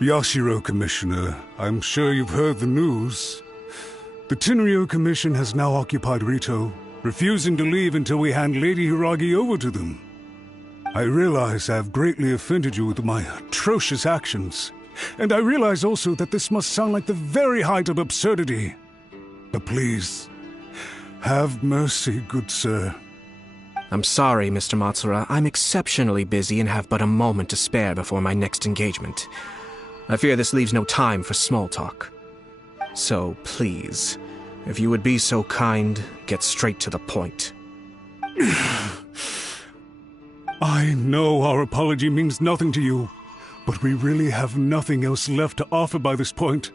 Yashiro, Commissioner, I'm sure you've heard the news. The Tenryo Commission has now occupied Rito, refusing to leave until we hand Lady Hiragi over to them. I realize I have greatly offended you with my atrocious actions, and I realize also that this must sound like the very height of absurdity. But please, have mercy, good sir. I'm sorry, Mr. Matsura. I'm exceptionally busy and have but a moment to spare before my next engagement. I fear this leaves no time for small talk. So, please, if you would be so kind, get straight to the point. I know our apology means nothing to you, but we really have nothing else left to offer by this point.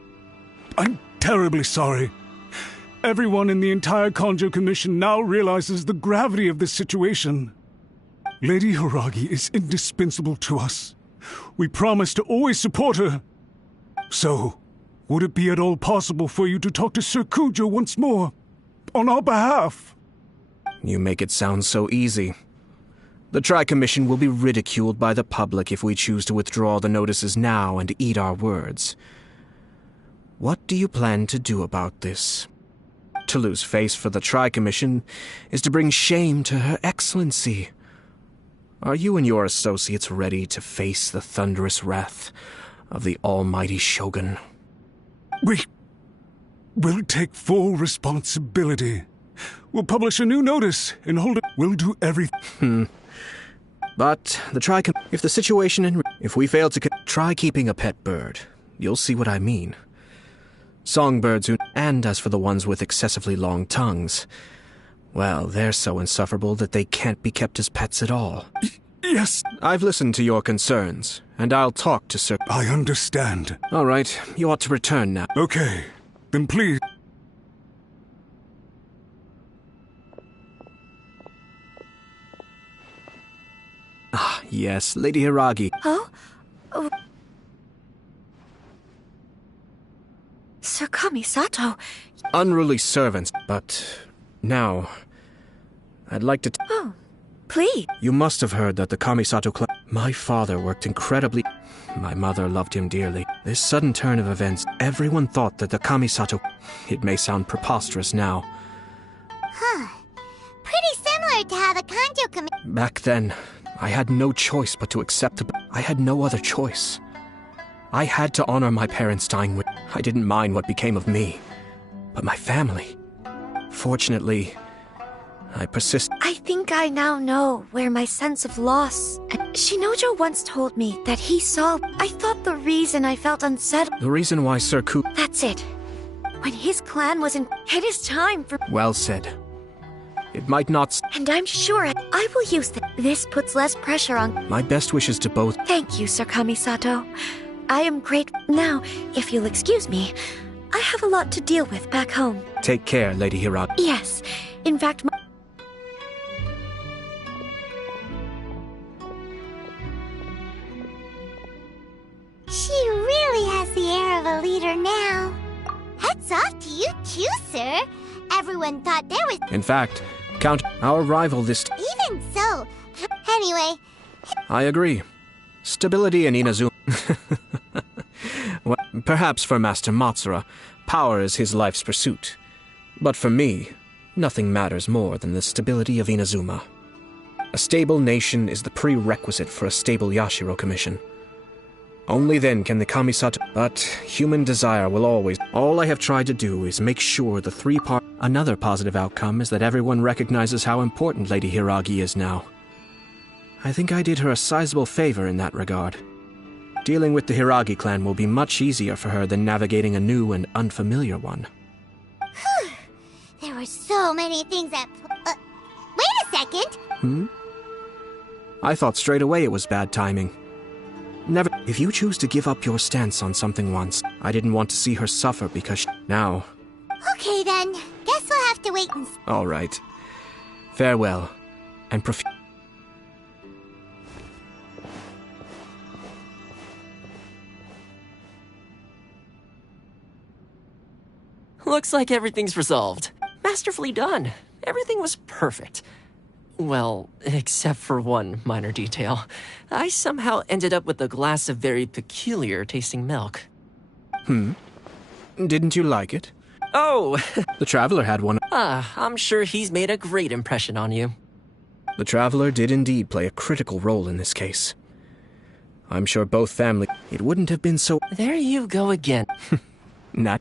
I'm terribly sorry. Everyone in the entire Kanjo Commission now realizes the gravity of this situation. Lady Hiragi is indispensable to us. We promise to always support her. So, would it be at all possible for you to talk to Sir Kujo once more, on our behalf? You make it sound so easy. The Tri-Commission will be ridiculed by the public if we choose to withdraw the notices now and eat our words. What do you plan to do about this? To lose face for the Tri-Commission is to bring shame to Her Excellency. Are you and your associates ready to face the thunderous wrath of the almighty Shogun? We will take full responsibility. We'll publish a new notice and hold it. We'll do everything. But the if the situation if we fail to try keeping a pet bird, you'll see what I mean. Songbirds and as for the ones with excessively long tongues, well, they're so insufferable that they can't be kept as pets at all. Yes. I've listened to your concerns, and I'll talk to Sir... I understand. All right, you ought to return now. Okay, then please... Ah, yes, Lady Hiragi. Oh? Oh. Sir Kamisato. Unruly servants, but now... I'd like to... Oh, please. You must have heard that the Kamisato clan... My father worked incredibly... My mother loved him dearly. This sudden turn of events, everyone thought that the Kamisato... It may sound preposterous now. Huh. Pretty similar to how the Kanjo Commission... Back then, I had no choice but to accept the... I had no other choice. I had to honor my parents' dying wish. I didn't mind what became of me, but my family. Fortunately, I persist. I think I now know where my sense of loss... Shinojo once told me that he saw... I thought the reason I felt unsettled... The reason why Sir Ku... That's it. When his clan was in... It is time for... Well said. It might not... And I'm sure I will use this puts less pressure on... My best wishes to both... Thank you, Sir Kamisato. I am grateful. Now, if you'll excuse me, I have a lot to deal with back home. Take care, Lady Hiragi. Yes. In fact, She really has the air of a leader now. Hats off to you too, sir. Everyone thought there was... In fact, Count, our rival this... Even so. Anyway... I agree. Stability in Inazuma... Well, perhaps for Master Matsura, power is his life's pursuit. But for me, nothing matters more than the stability of Inazuma. A stable nation is the prerequisite for a stable Yashiro Commission. Only then can the Kamisato... But human desire will always... All I have tried to do is make sure the three-part... Another positive outcome is that everyone recognizes how important Lady Hiragi is now. I think I did her a sizable favor in that regard. Dealing with the Hiragi clan will be much easier for her than navigating a new and unfamiliar one. There were so many things at... wait a second! I thought straight away it was bad timing. Never. If you choose to give up your stance on something once, I didn't want to see her suffer because now. Okay then. Guess we'll have to wait and see. All right. Farewell, and Looks like everything's resolved. Masterfully done. Everything was perfect. Well, except for one minor detail. I somehow ended up with a glass of very peculiar tasting milk. Didn't you like it? Oh! The Traveler had one. I'm sure he's made a great impression on you. The Traveler did indeed play a critical role in this case. I'm sure both families... It wouldn't have been so... There you go again. Not...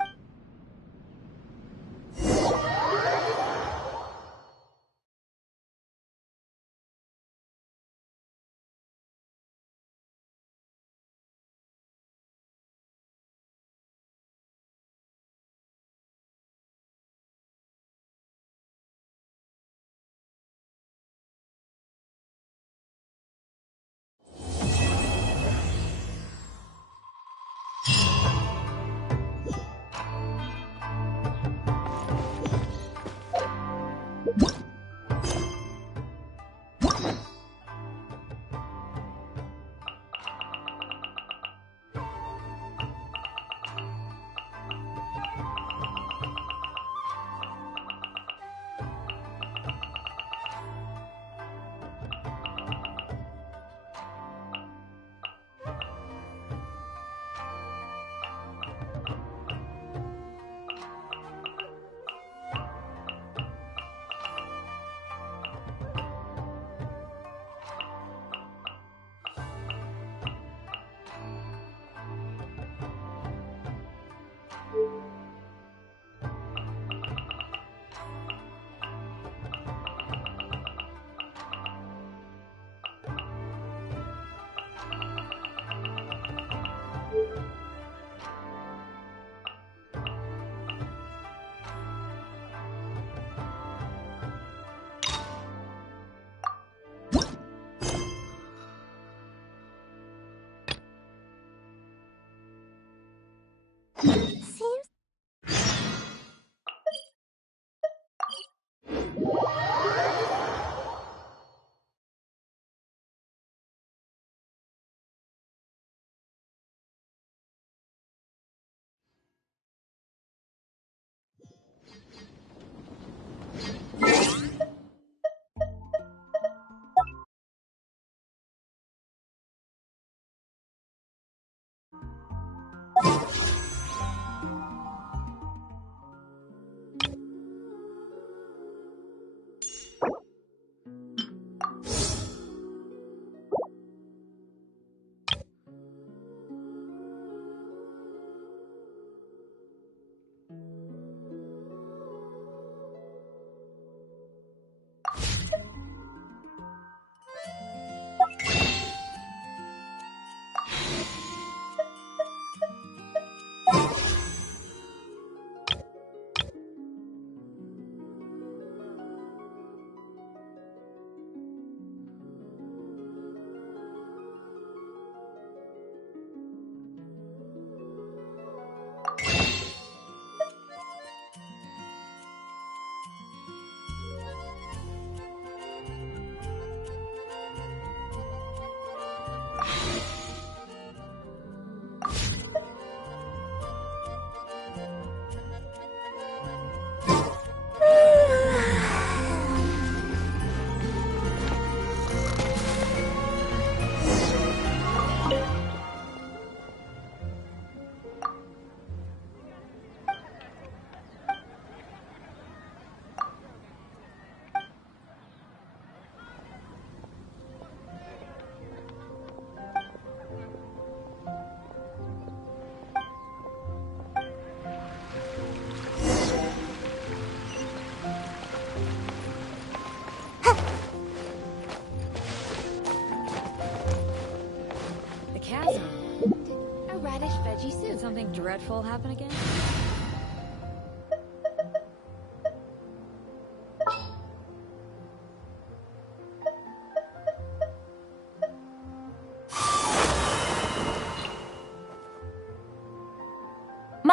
Did something dreadful happen again?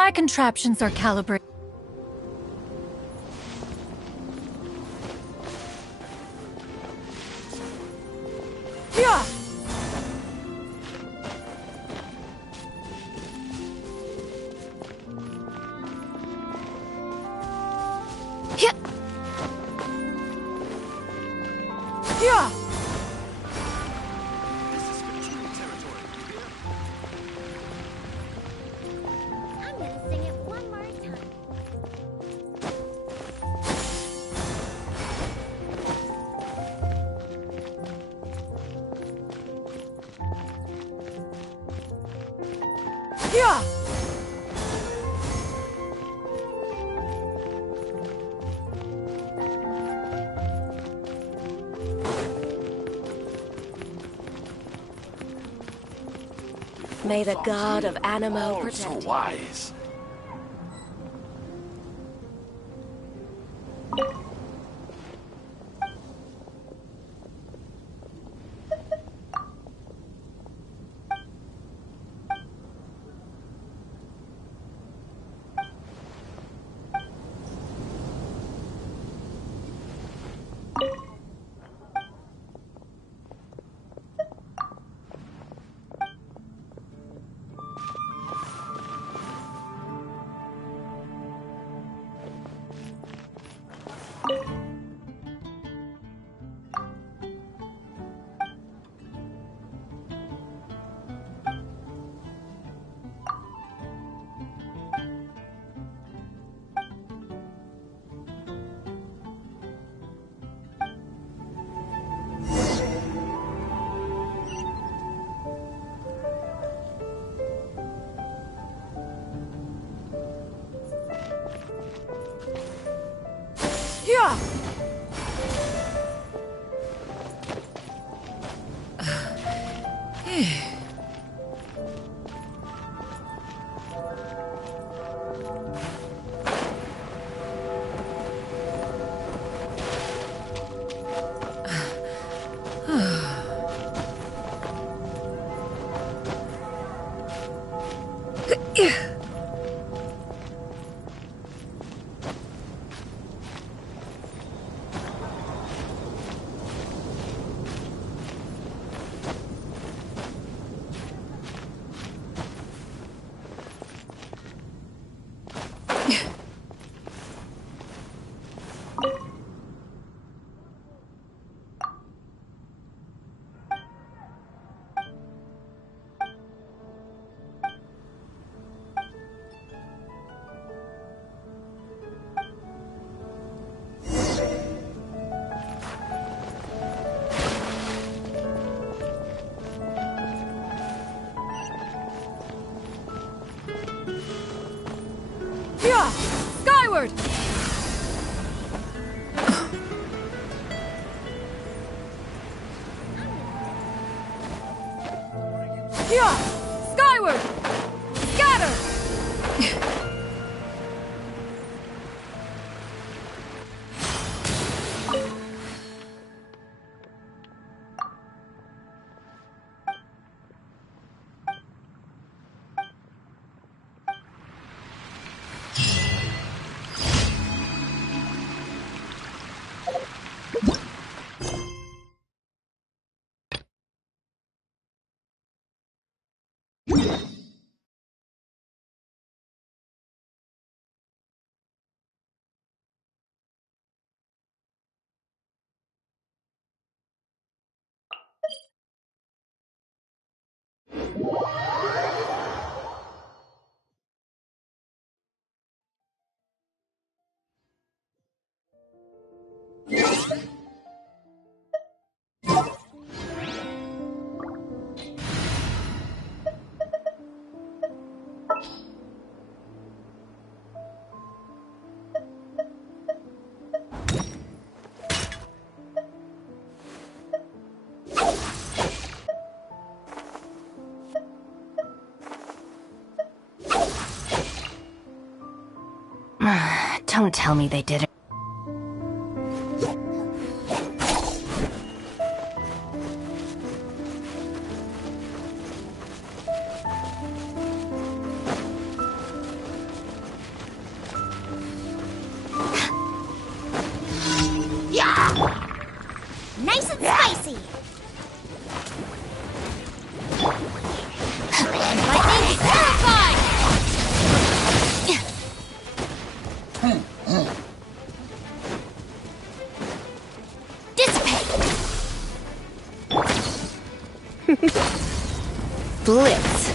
My contraptions are calibrated. Yeah! Yeah! I'm gonna sing it one more time. Yeah! May the god of Animo Oh, protect so you. wise. Yeah! Yeah! Skyward! Yeah! Skyward! Scatter! Don't tell me they did it. Blitz.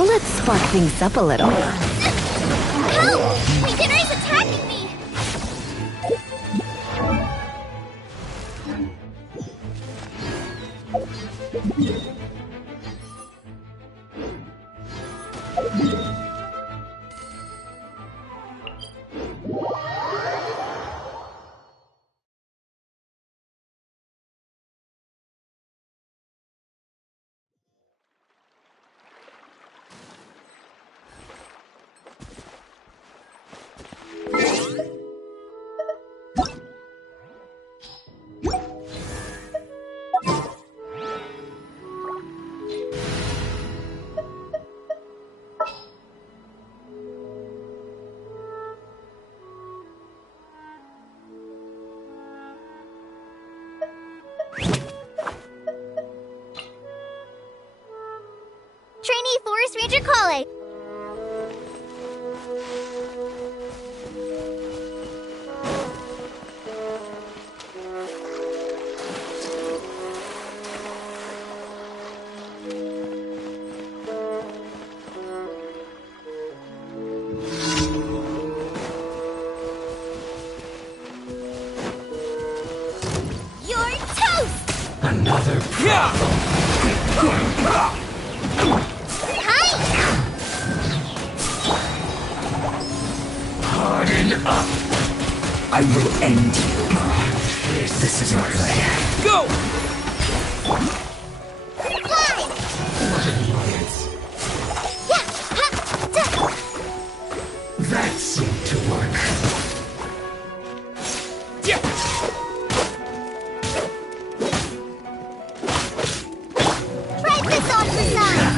Let's spark things up a little. Help! My dinner is attacking me! Trainee Forest Ranger calling. You're toast! Another Harden up. I will end you. This isn't good. Go! What idiots. That seemed to work. Try this on for size.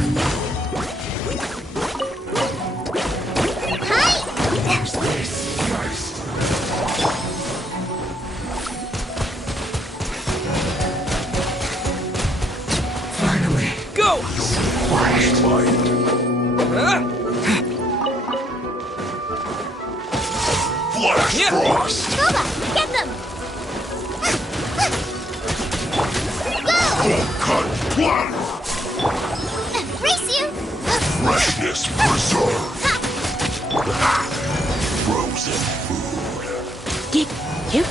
Use this first. Finally. Go! Quiet. Flash Frost! Boba, get them! Go! Cut plan. Race you! Freshness preserved. Frozen food. Hip, hip,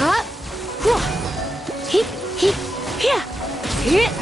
up, hip, hip, here, hip.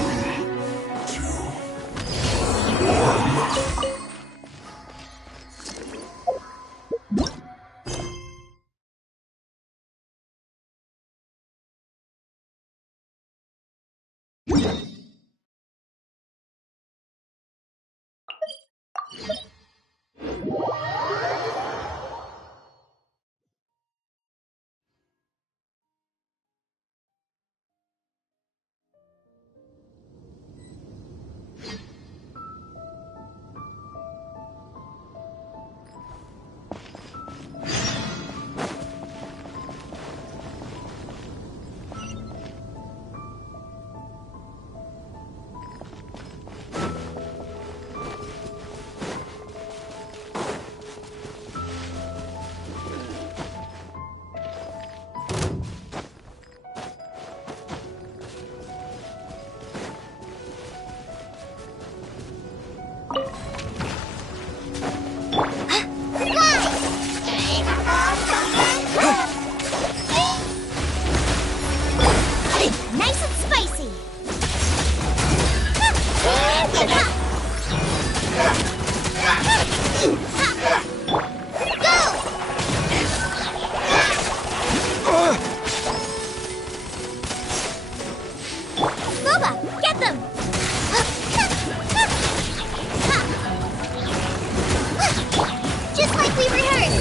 Nice and spicy! Boba, get them! Just like we rehearsed!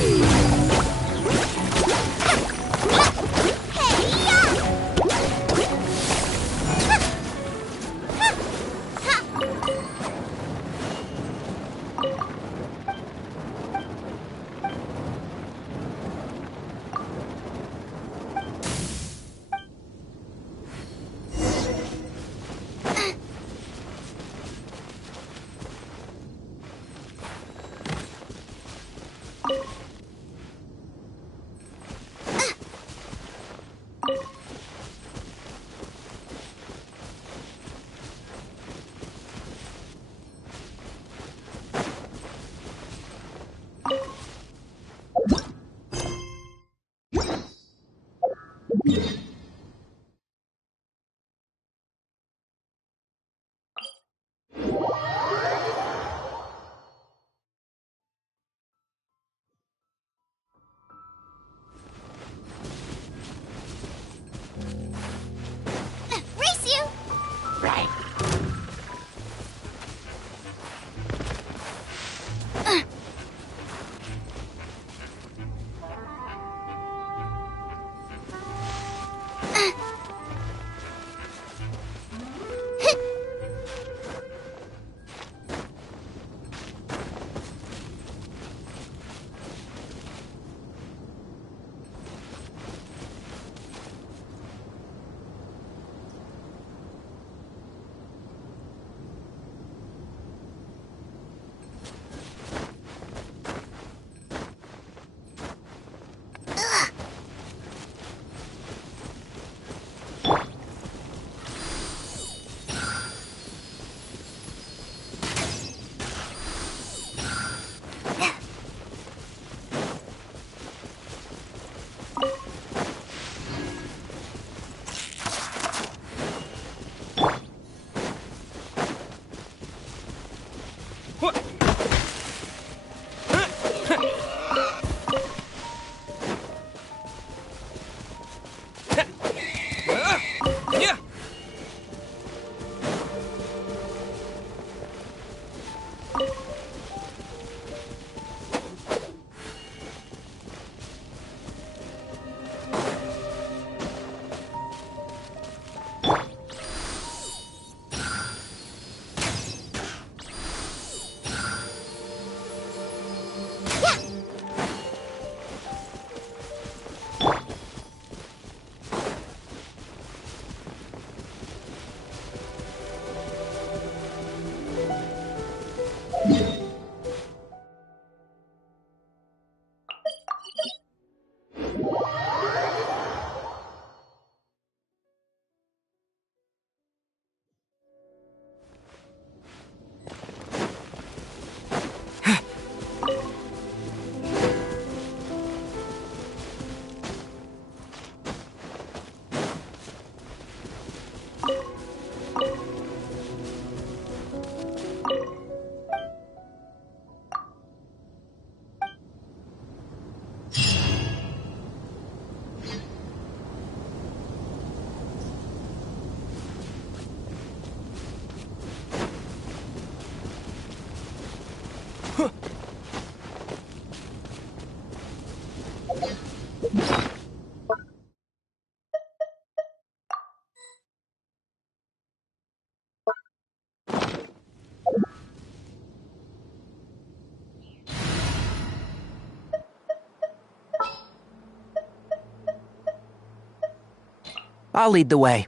I'll lead the way.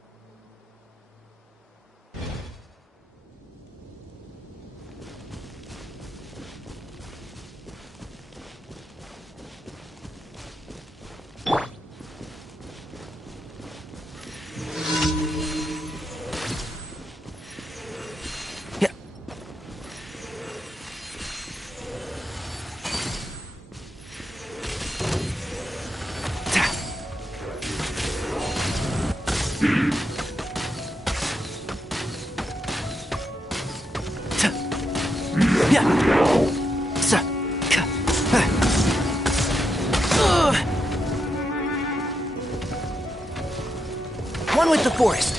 One with the forest.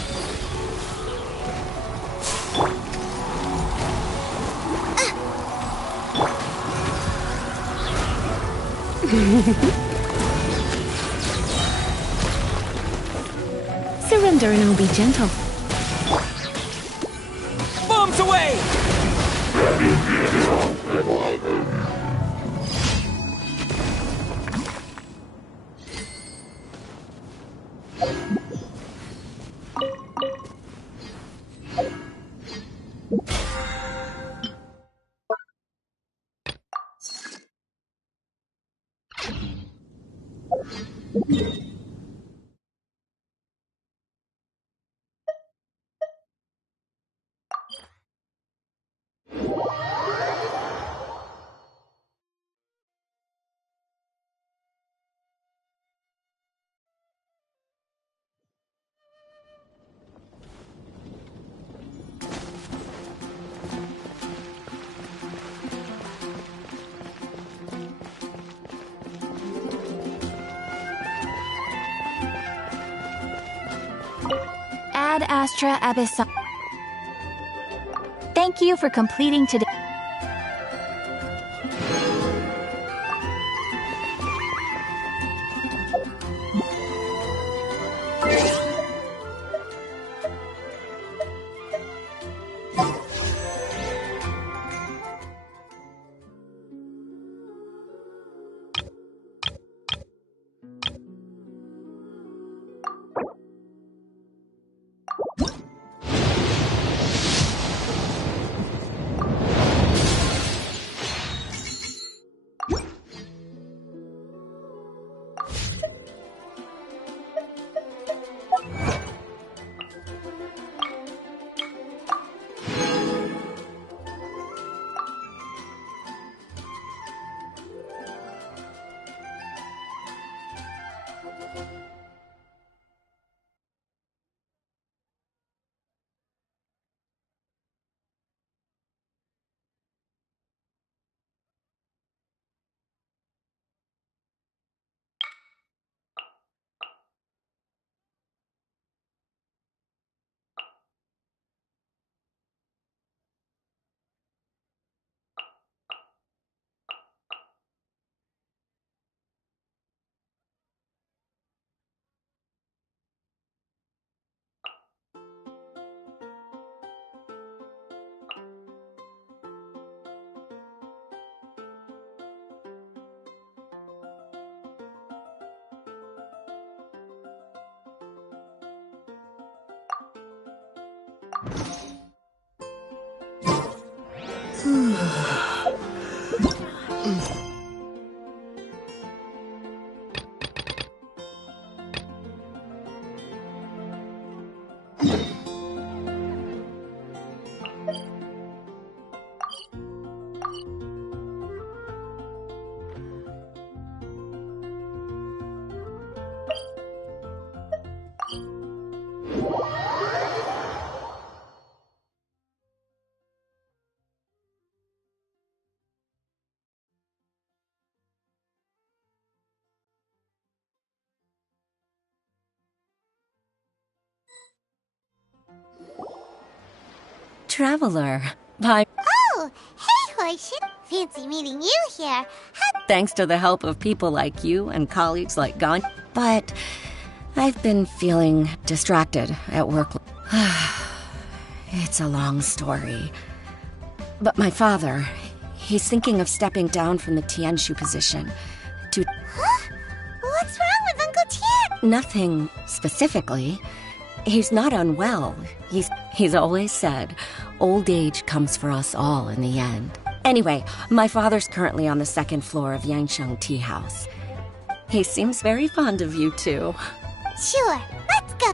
Surrender and I'll be gentle. Bombs away! Ad Astra Abyssal. Thank you for completing today. Traveler, by... Oh, hey, Horshin. fancy meeting you here. Thanks to the help of people like you and colleagues like Genshing. But I've been feeling distracted at work. It's a long story. But my father, he's thinking of stepping down from the Tianshu position to... Huh? What's wrong with Uncle Tian? Nothing specifically. He's not unwell. He's always said, old age comes for us all in the end. Anyway, my father's currently on the second floor of Genshing Tea House. He seems very fond of you, too. Sure, let's go.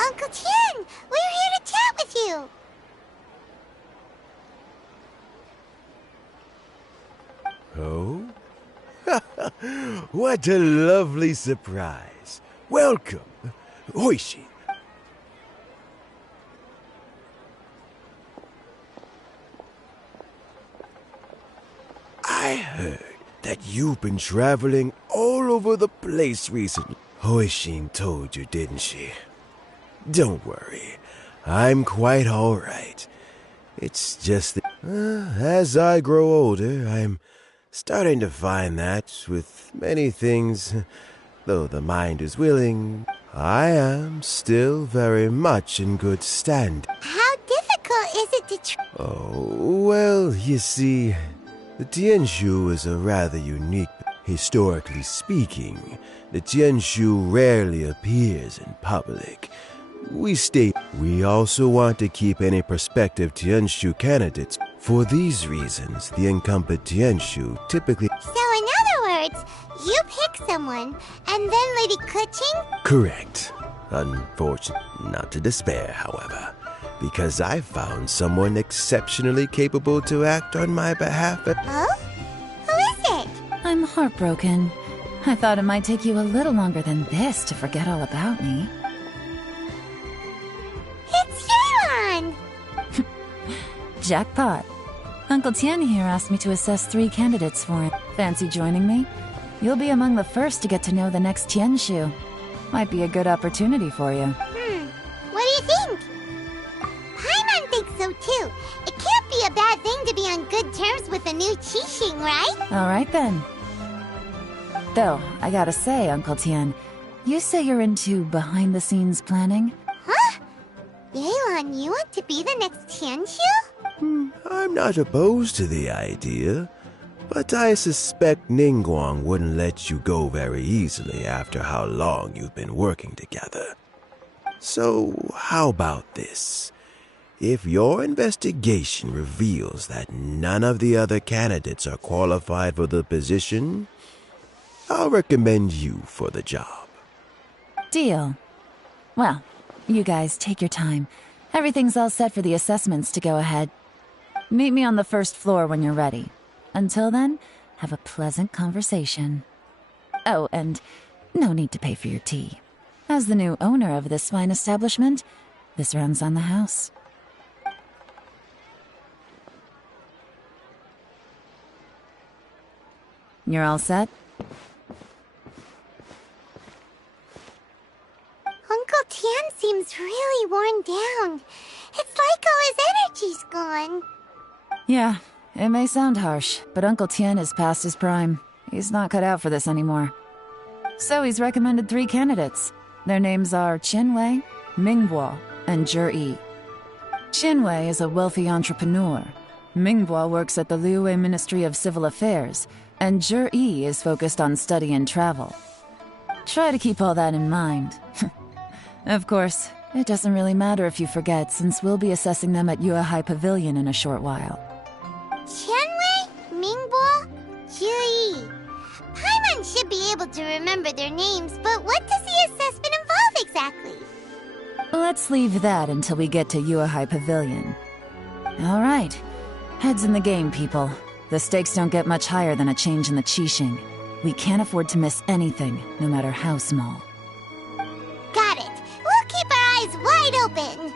Uncle Tian, we're here to chat with you. Oh? What a lovely surprise. Welcome, Hoishi. I heard that you've been traveling all over the place recently. Hoishin told you, didn't she? Don't worry, I'm quite alright. It's just that as I grow older, I'm starting to find that with many things, though the mind is willing, I am still very much in good stand. How difficult is it to Oh, well, you see, the Tianshu is a rather unique. Historically speaking, the Tianshu rarely appears in public. We also want to keep any prospective Tianshu candidates. For these reasons, the incumbent Tianshu typically... So in other words, you pick someone, and then Lady Keqing? Correct. Unfortunate. Not to despair, however, because I found someone exceptionally capable to act on my behalf. Oh? Who is it? I'm heartbroken. I thought it might take you a little longer than this to forget all about me. It's Yelan! Jackpot. Uncle Tian here asked me to assess 3 candidates for him. Fancy joining me? You'll be among the first to get to know the next Tianshu. Might be a good opportunity for you. What do you think? Paimon thinks so too. It can't be a bad thing to be on good terms with a new Genshing, right? Alright then. Though, I gotta say, Uncle Tian, you say you're into behind-the-scenes planning? Huh? Yelan, you want to be the next Tianshu? I'm not opposed to the idea, but I suspect Ningguang wouldn't let you go very easily after how long you've been working together. So, how about this? If your investigation reveals that none of the other candidates are qualified for the position, I'll recommend you for the job. Deal. Well, you guys take your time. Everything's all set for the assessments to go ahead. Meet me on the first floor when you're ready. Until then, have a pleasant conversation. Oh, and no need to pay for your tea. As the new owner of this fine establishment, this runs on the house. You're all set? Uncle Tian seems really worn down. It's like all his energy's gone. Yeah, it may sound harsh, but Uncle Tian is past his prime. He's not cut out for this anymore. So he's recommended 3 candidates. Their names are Qinwei, Mingbo, and Zhi. Qinwei is a wealthy entrepreneur. Mingbo works at the Liyue Ministry of Civil Affairs, and Zhi is focused on study and travel. Try to keep all that in mind. Of course, it doesn't really matter if you forget, since we'll be assessing them at Yuehai Pavilion in a short while. Qianwei, Mingbo, Zhi. Paimon should be able to remember their names, but what does the assessment involve exactly? Let's leave that until we get to Yuehai Pavilion. All right, heads in the game, people. The stakes don't get much higher than a change in the Genshing. We can't afford to miss anything, no matter how small. Got it. We'll keep our eyes wide open.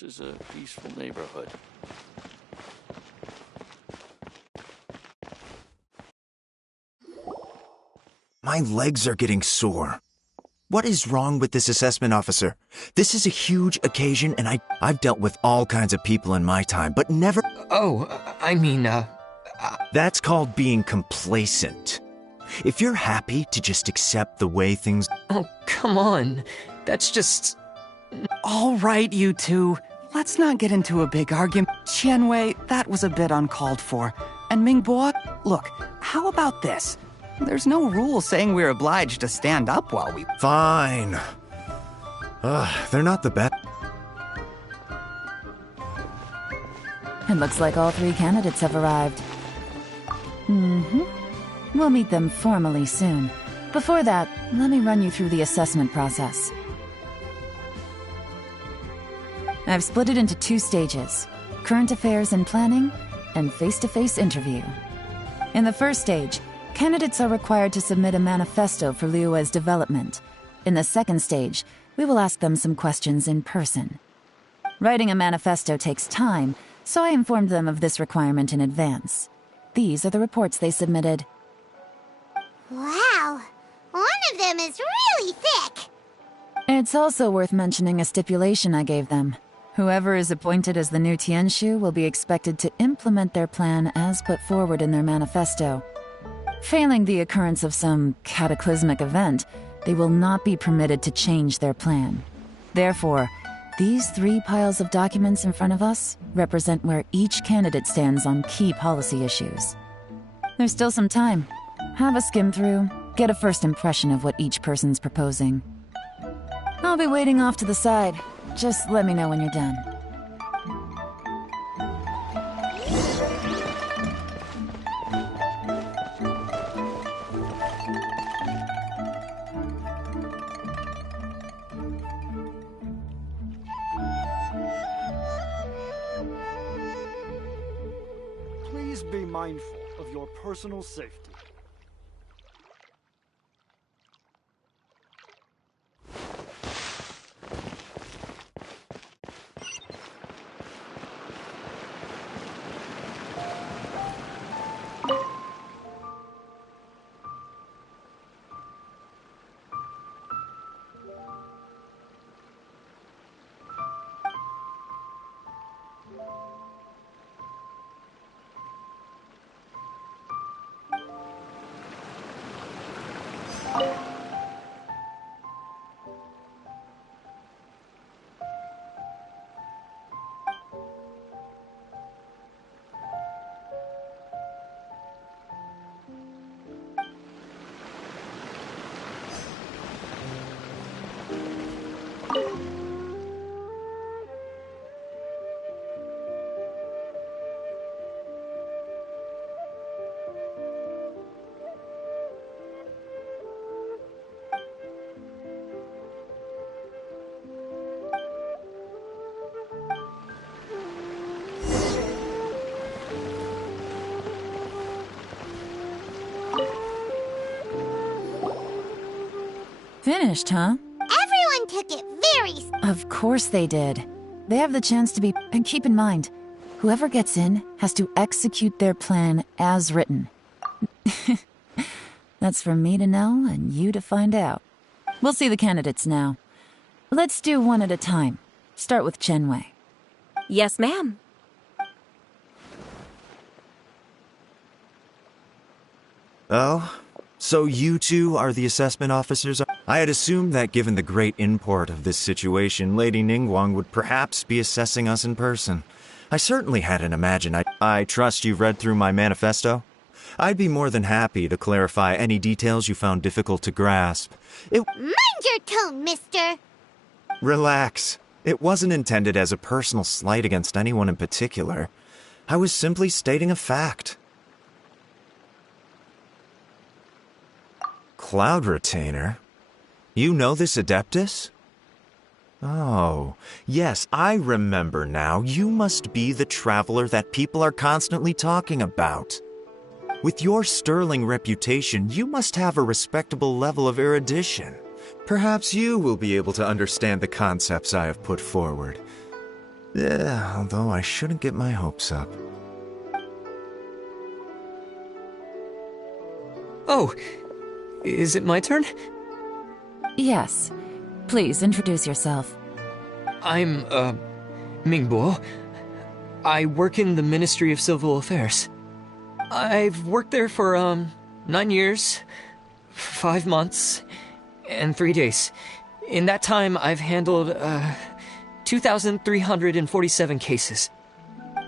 This is a peaceful neighborhood. My legs are getting sore. What is wrong with this assessment officer? This is a huge occasion, and I've dealt with all kinds of people in my time, but never... That's called being complacent. If you're happy to just accept the way things... Oh, come on. That's just... All right, you two. Let's not get into a big argument. Qianwei, that was a bit uncalled for. And Mingbo, look, how about this? There's no rule saying we're obliged to stand up while we... Fine. They're not the best. It looks like all 3 candidates have arrived. We'll meet them formally soon. Before that, let me run you through the assessment process. I've split it into 2 stages: current affairs and planning, and face-to-face interview. In the first stage, candidates are required to submit a manifesto for Liyue's development. In the second stage, we will ask them some questions in person. Writing a manifesto takes time, so I informed them of this requirement in advance. These are the reports they submitted. Wow! them is really thick. It's also worth mentioning a stipulation I gave them. Whoever is appointed as the new Tianshu will be expected to implement their plan as put forward in their manifesto. Failing the occurrence of some cataclysmic event, they will not be permitted to change their plan. Therefore, these 3 piles of documents in front of us represent where each candidate stands on key policy issues. There's still some time. Have a skim through, get a first impression of what each person's proposing. I'll be waiting off to the side. Just let me know when you're done. Please be mindful of your personal safety. Finished, huh? Everyone took it very... Of course they did. They have the chance to be... And keep in mind, whoever gets in has to execute their plan as written. That's for me to know and you to find out. We'll see the candidates now. Let's do one at a time. Start with Chenwei. Yes, ma'am. Oh? So you two are the assessment officers? I had assumed that given the great import of this situation, Lady Ningguang would perhaps be assessing us in person. I certainly hadn't imagined. I trust you've read through my manifesto? I'd be more than happy to clarify any details you found difficult to grasp. Mind your tone, mister! Relax. It wasn't intended as a personal slight against anyone in particular. I was simply stating a fact. Cloud Retainer? You know this Adeptus? Oh, yes, I remember now. You must be the traveler that people are constantly talking about. With your sterling reputation, you must have a respectable level of erudition. Perhaps you will be able to understand the concepts I have put forward. Although I shouldn't get my hopes up. Oh, is it my turn? Yes. Please, introduce yourself. I'm, Mingbo. I work in the Ministry of Civil Affairs. I've worked there for, 9 years, 5 months, and 3 days. In that time, I've handled, 2,347 cases.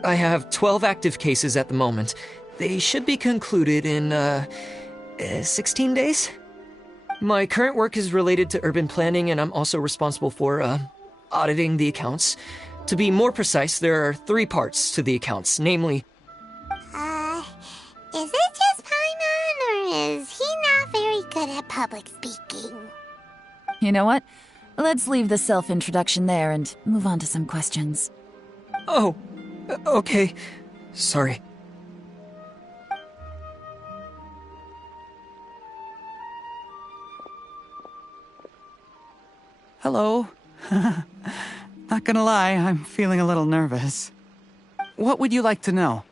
I have 12 active cases at the moment. They should be concluded in, 16 days? My current work is related to urban planning, and I'm also responsible for, auditing the accounts. To be more precise, there are 3 parts to the accounts, namely... Is it just Paimon, or is he not very good at public speaking? You know what? Let's leave the self-introduction there and move on to some questions. Oh, okay. Sorry. Hello. Not gonna lie, I'm feeling a little nervous. What would you like to know?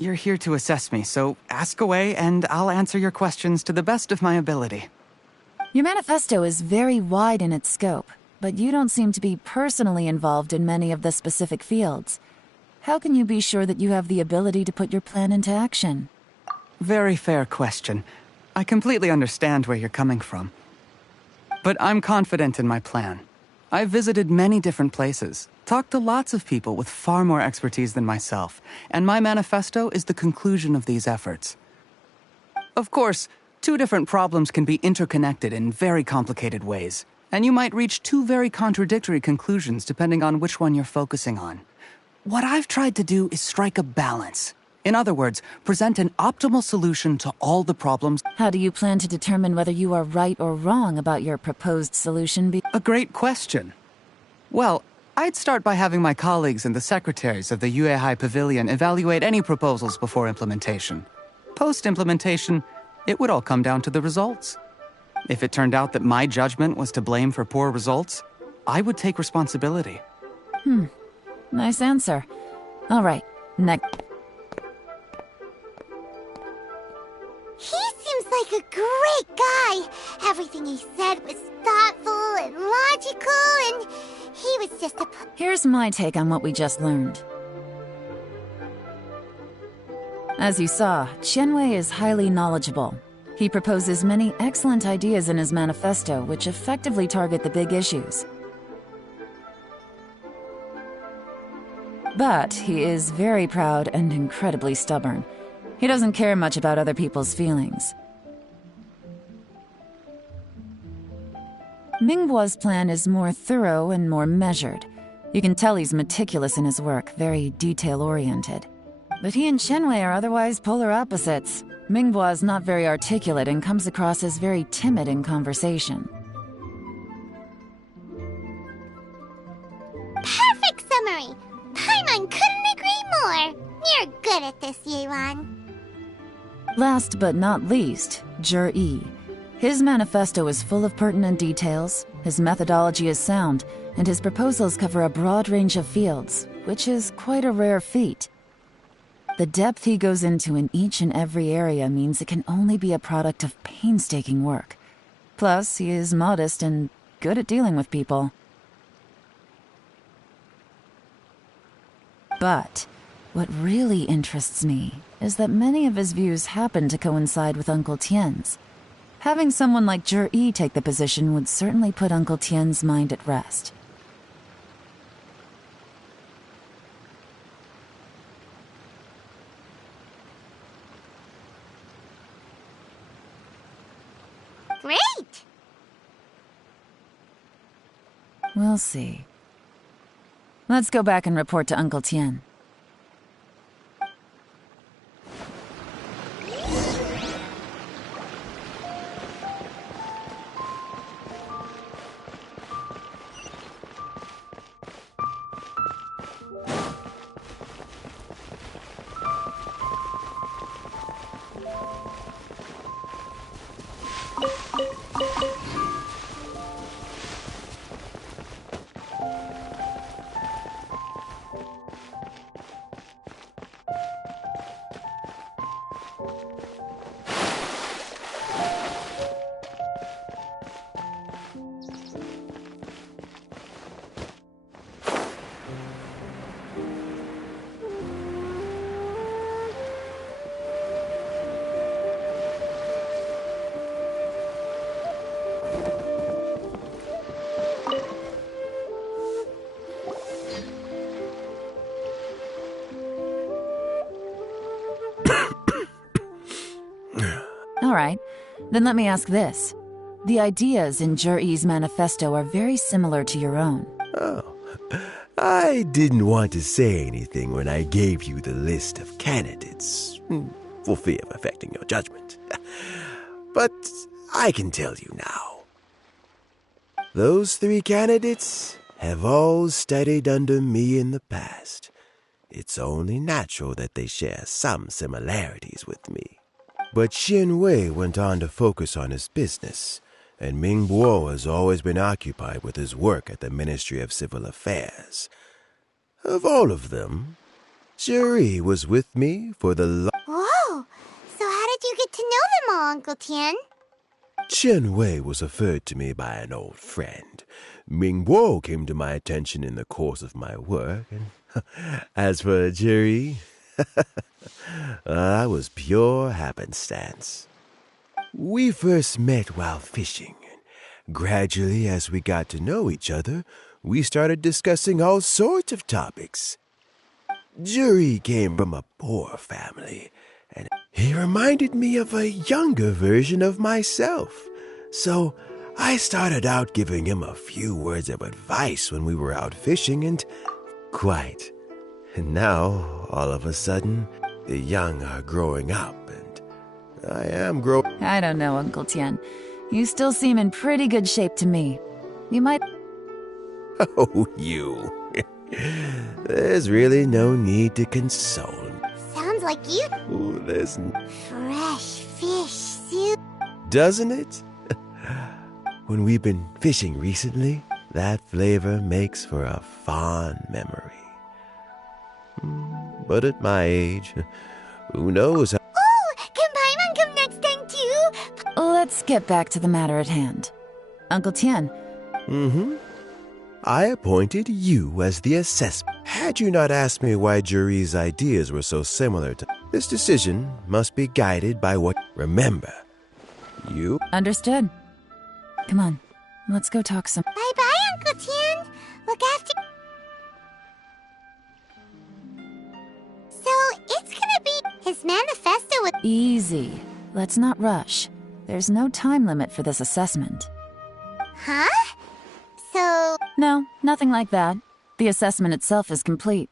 You're here to assess me, so ask away and I'll answer your questions to the best of my ability. Your manifesto is very wide in its scope, but you don't seem to be personally involved in many of the specific fields. How can you be sure that you have the ability to put your plan into action? Very fair question. I completely understand where you're coming from. But I'm confident in my plan. I've visited many different places, talked to lots of people with far more expertise than myself, and my manifesto is the conclusion of these efforts. Of course, two different problems can be interconnected in very complicated ways, and you might reach two very contradictory conclusions depending on which one you're focusing on. What I've tried to do is strike a balance. In other words, present an optimal solution to all the problems. How do you plan to determine whether you are right or wrong about your proposed solution? A great question. Well, I'd start by having my colleagues and the secretaries of the Yuehai Pavilion evaluate any proposals before implementation. Post-implementation, it would all come down to the results. If it turned out that my judgment was to blame for poor results, I would take responsibility. Nice answer. All right, next. He seems like a great guy. Everything he said was thoughtful and logical, and he was just a... Here's my take on what we just learned. As you saw, Qianwei is highly knowledgeable. He proposes many excellent ideas in his manifesto, which effectively target the big issues. But he is very proud and incredibly stubborn. He doesn't care much about other people's feelings. Mingbo's plan is more thorough and more measured. You can tell he's meticulous in his work, very detail-oriented. But he and Qianwei are otherwise polar opposites. Mingbo is not very articulate and comes across as very timid in conversation. Perfect summary! Paimon couldn't agree more! You're good at this, Yuan. Last but not least, Zhi. His manifesto is full of pertinent details, his methodology is sound, and his proposals cover a broad range of fields, which is quite a rare feat. The depth he goes into in each and every area means it can only be a product of painstaking work. Plus, he is modest and good at dealing with people. But what really interests me is that many of his views happen to coincide with Uncle Tien's. Having someone like Zhi take the position would certainly put Uncle Tien's mind at rest. Great! We'll see. Let's go back and report to Uncle Tien. All right, then let me ask this. The ideas in Zhi's manifesto are very similar to your own. Oh, I didn't want to say anything when I gave you the list of candidates, for fear of affecting your judgment. But I can tell you now. Those 3 candidates have all studied under me in the past. It's only natural that they share some similarities with me. But Qianwei went on to focus on his business, and Mingbo has always been occupied with his work at the Ministry of Civil Affairs. Of all of them, Zhi was with me for the Whoa! So how did you get to know them all, Uncle Tien? Chen Wei was referred to me by an old friend. Ming Guo came to my attention in the course of my work, and as for Jerry, that was pure happenstance. We first met while fishing, and gradually as we got to know each other, we started discussing all sorts of topics. Jerry came from a poor family, and he reminded me of a younger version of myself. So I started out giving him a few words of advice when we were out fishing, and quite. And now, all of a sudden, the young are growing up, and I am growing. I don't know, Uncle Tian. You still seem in pretty good shape to me. You might... Oh, you. There's really no need to console me. Sounds like you... Ooh, there's... Fresh fish soup. Doesn't it? When we've been fishing recently, that flavor makes for a fond memory. But at my age, who knows how... Oh, can Paimon come next time too? Let's get back to the matter at hand. Uncle Tian. I appointed you as the assessment. Had you not asked me why Juri's ideas were so similar to... This decision must be guided by what... Remember, you... Understood. Come on, let's go talk some... Bye-bye, Uncle Tian. Look after... So, it's gonna be his manifesto with... Easy. Let's not rush. There's no time limit for this assessment. Huh? So... No, nothing like that. The assessment itself is complete.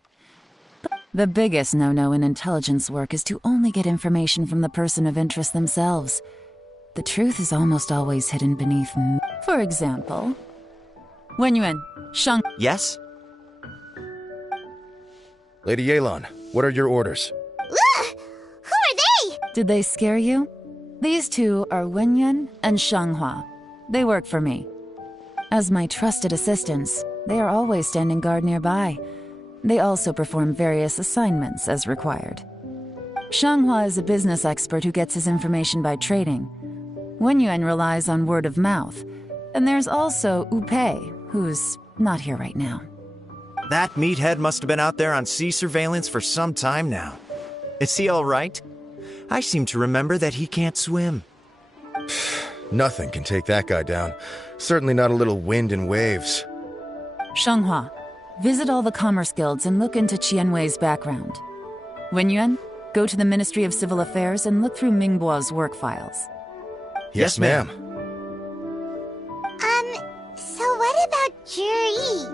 The biggest no-no in intelligence work is to only get information from the person of interest themselves. The truth is almost always hidden beneath... For example... Wenyuan, Shang... Yes? Lady Yelan, what are your orders? Ugh! Who are they? Did they scare you? These two are Wenyuan and Shanghua. They work for me. As my trusted assistants, they are always standing guard nearby. They also perform various assignments as required. Shanghua is a business expert who gets his information by trading. Wenyuan relies on word of mouth. And there's also Wu Pei, who's not here right now. That meathead must have been out there on sea surveillance for some time now. Is he all right? I seem to remember that he can't swim. Nothing can take that guy down. Certainly not a little wind and waves. Shanghua, visit all the commerce guilds and look into Qianwei's background. Wenyuan, go to the Ministry of Civil Affairs and look through Mingbo's work files. Yes, ma'am. So what about Juri?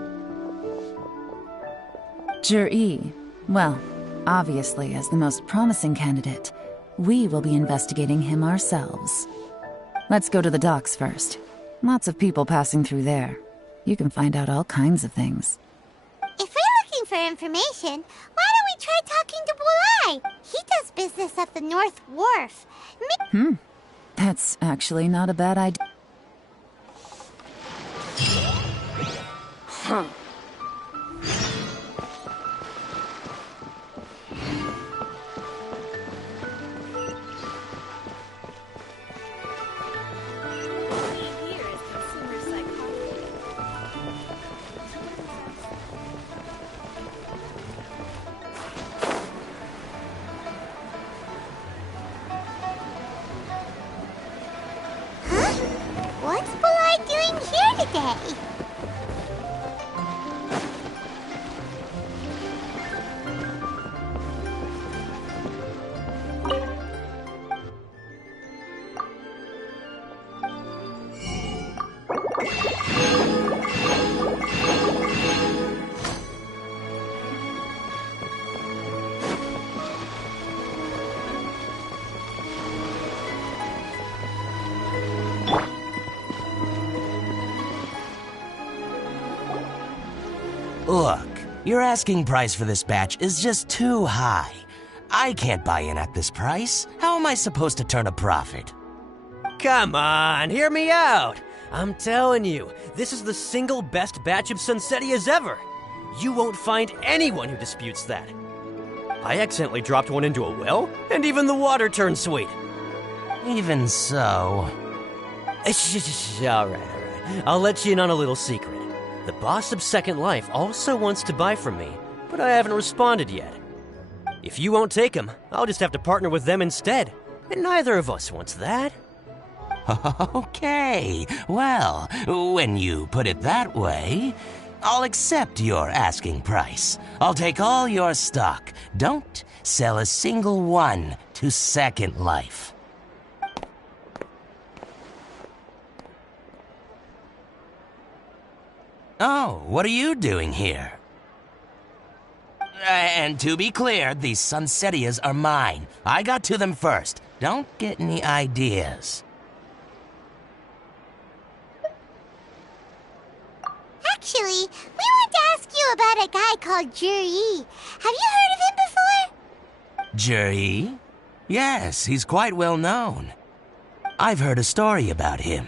Juri, well, obviously as the most promising candidate, we will be investigating him ourselves. Let's go to the docks first. Lots of people passing through there. You can find out all kinds of things. If we're looking for information, why don't we try talking to Bulai? He does business at the North Wharf. That's actually not a bad idea. Huh. What's Bulai doing here today? Look, your asking price for this batch is just too high. I can't buy in at this price. How am I supposed to turn a profit? Come on, hear me out. I'm telling you, this is the single best batch of Sunsettias ever. You won't find anyone who disputes that. I accidentally dropped one into a well, and even the water turned sweet. Even so... All right. I'll let you in on a little secret. The boss of Second Life also wants to buy from me, but I haven't responded yet. If you won't take him, I'll just have to partner with them instead. And neither of us wants that. Okay, well, when you put it that way, I'll accept your asking price. I'll take all your stock. Don't sell a single one to Second Life. Oh, what are you doing here? And to be clear, these Sunsetias are mine. I got to them first. Don't get any ideas. Actually, we want to ask you about a guy called Juri. Have you heard of him before? Juri? Yes, he's quite well known. I've heard a story about him.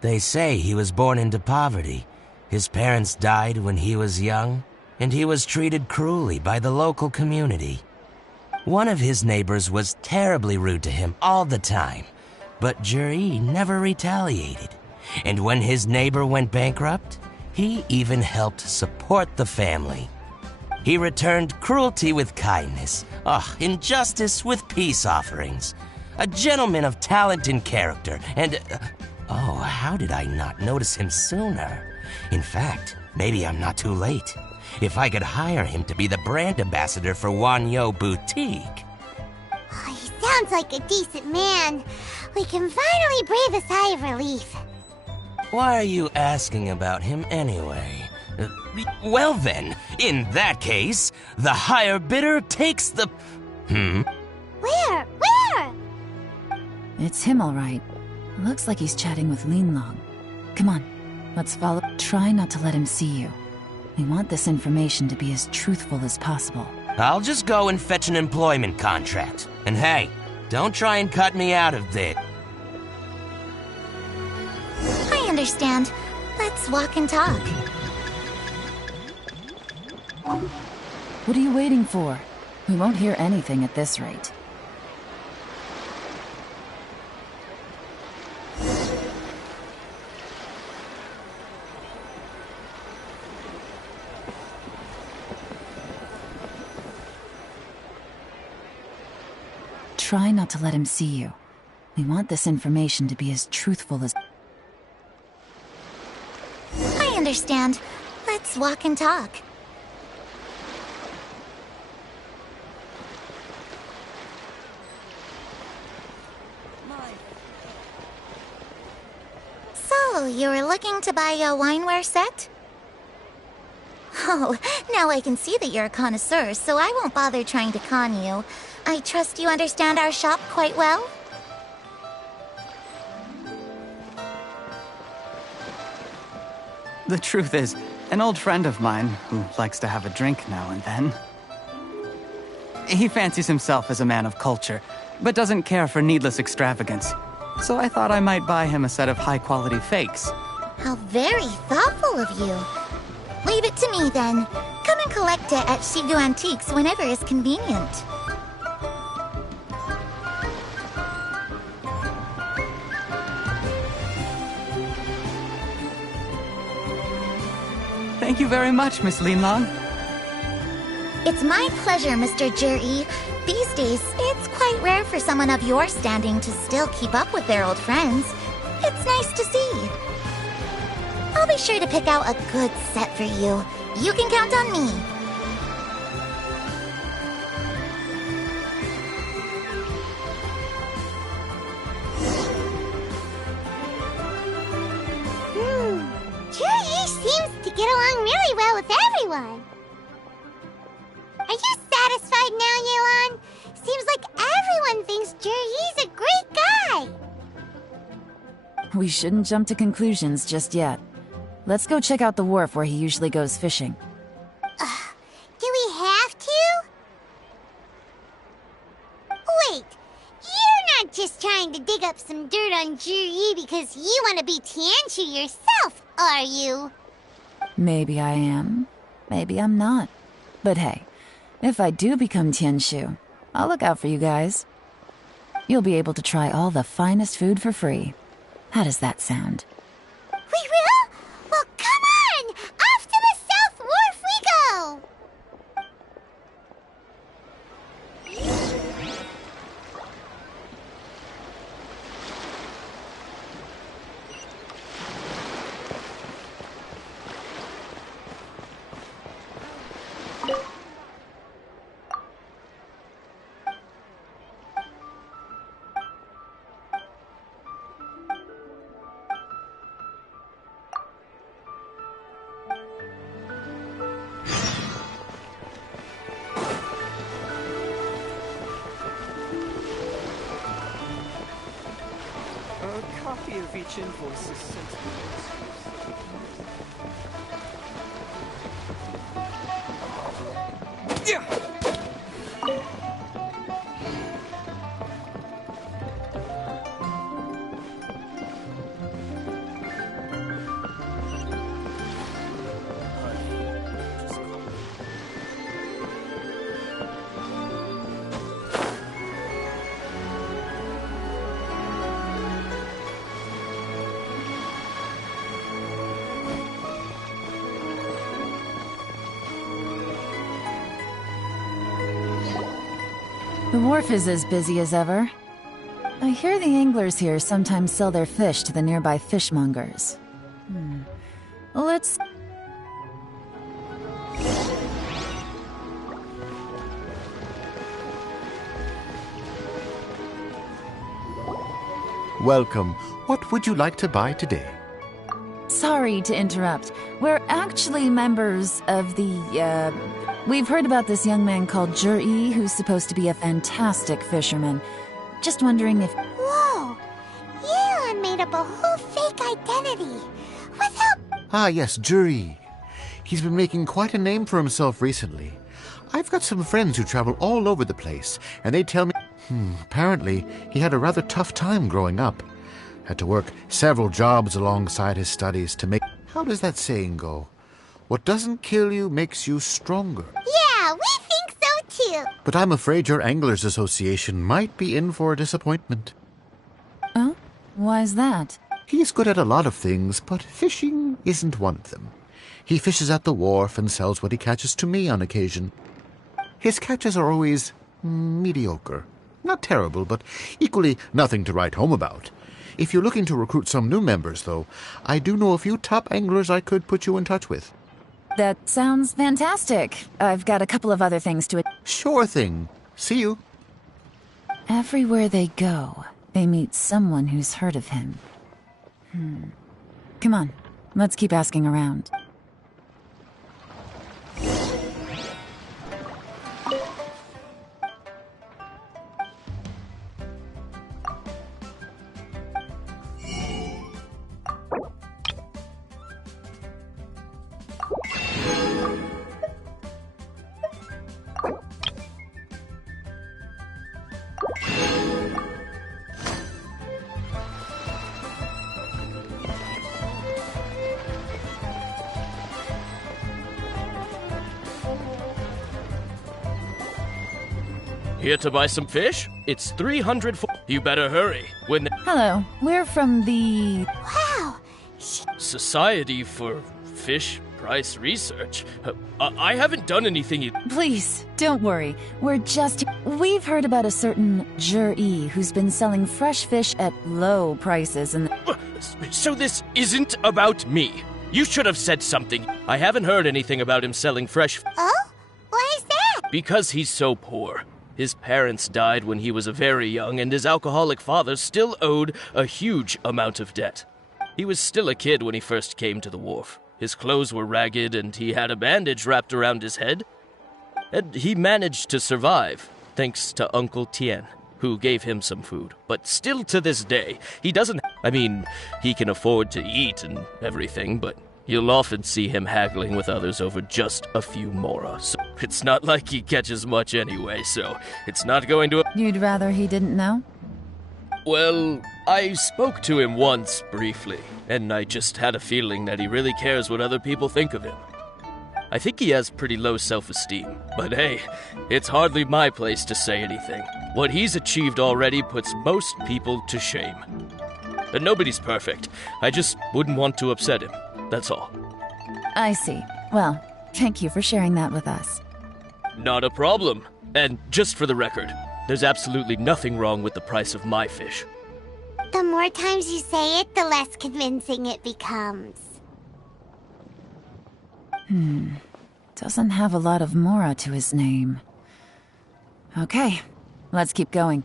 They say he was born into poverty. His parents died when he was young, and he was treated cruelly by the local community. One of his neighbors was terribly rude to him all the time, but Juri never retaliated. And when his neighbor went bankrupt, he even helped support the family. He returned cruelty with kindness, injustice with peace offerings. A gentleman of talent and character, and... how did I not notice him sooner? In fact, maybe I'm not too late. If I could hire him to be the brand ambassador for Wanyo Boutique. Oh, he sounds like a decent man. We can finally breathe a sigh of relief. Why are you asking about him anyway? Well then, in that case, the higher bidder takes the... Where? It's him, all right. Looks like he's chatting with Linlong. Come on, let's follow. Try not to let him see you. We want this information to be as truthful as possible. I'll just go and fetch an employment contract. And hey, don't try and cut me out of this. I understand. Let's walk and talk. What are you waiting for? We won't hear anything at this rate. Try not to let him see you. We want this information to be as truthful as... I understand. Let's walk and talk. So, you were looking to buy a wineware set? Oh, now I can see that you're a connoisseur, so I won't bother trying to con you. I trust you understand our shop quite well? The truth is, an old friend of mine, who likes to have a drink now and then, he fancies himself as a man of culture, but doesn't care for needless extravagance. So I thought I might buy him a set of high-quality fakes. How very thoughtful of you. Leave it to me, then. Come and collect it at Shigu Antiques whenever is convenient. Thank you very much, Miss Linlong. It's my pleasure, Mr. Juri. These days, it's quite rare for someone of your standing to still keep up with their old friends. It's nice to see. I'll be sure to pick out a good set for you. You can count on me. Juri seems to get along really well with everyone. Are you satisfied now, Yuan? Seems like everyone thinks Juri's a great guy. We shouldn't jump to conclusions just yet. Let's go check out the wharf where he usually goes fishing. Do we have to? Wait, you're not just trying to dig up some dirt on Juri because you want to be Tianshu yourself, are you? Maybe I am. Maybe I'm not. But hey, if I do become Tianshu, I'll look out for you guys. You'll be able to try all the finest food for free. How does that sound? We will? Well, come on! Off to the South Wharf we go! A copy of each invoice is sent to the yeah. The wharf is as busy as ever. I hear the anglers here sometimes sell their fish to the nearby fishmongers. Let's... Welcome. What would you like to buy today? Sorry to interrupt. We're actually members of the, We've heard about this young man called Jur-E, who's supposed to be a fantastic fisherman. Just wondering if... Whoa! Yeon made up a whole fake identity. Without... Ah, yes, Jur-E. He's been making quite a name for himself recently. I've got some friends who travel all over the place, and they tell me... apparently, he had a rather tough time growing up. Had to work several jobs alongside his studies to make... How does that saying go? What doesn't kill you makes you stronger. Yeah, we think so too. But I'm afraid your Anglers Association might be in for a disappointment. Oh? Why's that? He's good at a lot of things, but fishing isn't one of them. He fishes at the wharf and sells what he catches to me on occasion. His catches are always mediocre. Not terrible, but equally nothing to write home about. If you're looking to recruit some new members, though, I do know a few top anglers I could put you in touch with. That sounds fantastic. I've got a couple of other things to... Sure thing. See you. Everywhere they go, they meet someone who's heard of him. Come on, let's keep asking around. Here to buy some fish? It's 300 for... You better hurry. Hello, we're from the... Wow! Society for Fish Price Research. I haven't done anything... Please, don't worry. We're just... We've heard about a certain Jur-E who's been selling fresh fish at low prices and... So this isn't about me. You should have said something. I haven't heard anything about him selling fresh... Oh? Why is that? Because he's so poor. His parents died when he was very young, and his alcoholic father still owed a huge amount of debt. He was still a kid when he first came to the wharf. His clothes were ragged, and he had a bandage wrapped around his head. And he managed to survive, thanks to Uncle Tien, who gave him some food. But still to this day, he doesn't... I mean, he can afford to eat and everything, but you'll often see him haggling with others over just a few mora. So it's not like he catches much anyway, so it's not going to... You'd rather he didn't know? Well, I spoke to him once, briefly, and I just had a feeling that he really cares what other people think of him. I think he has pretty low self-esteem, but hey, it's hardly my place to say anything. What he's achieved already puts most people to shame. And nobody's perfect. I just wouldn't want to upset him. That's all. I see. Well, thank you for sharing that with us. Not a problem. And just for the record, there's absolutely nothing wrong with the price of my fish. The more times you say it, the less convincing it becomes. Doesn't have a lot of mora to his name. Okay, let's keep going.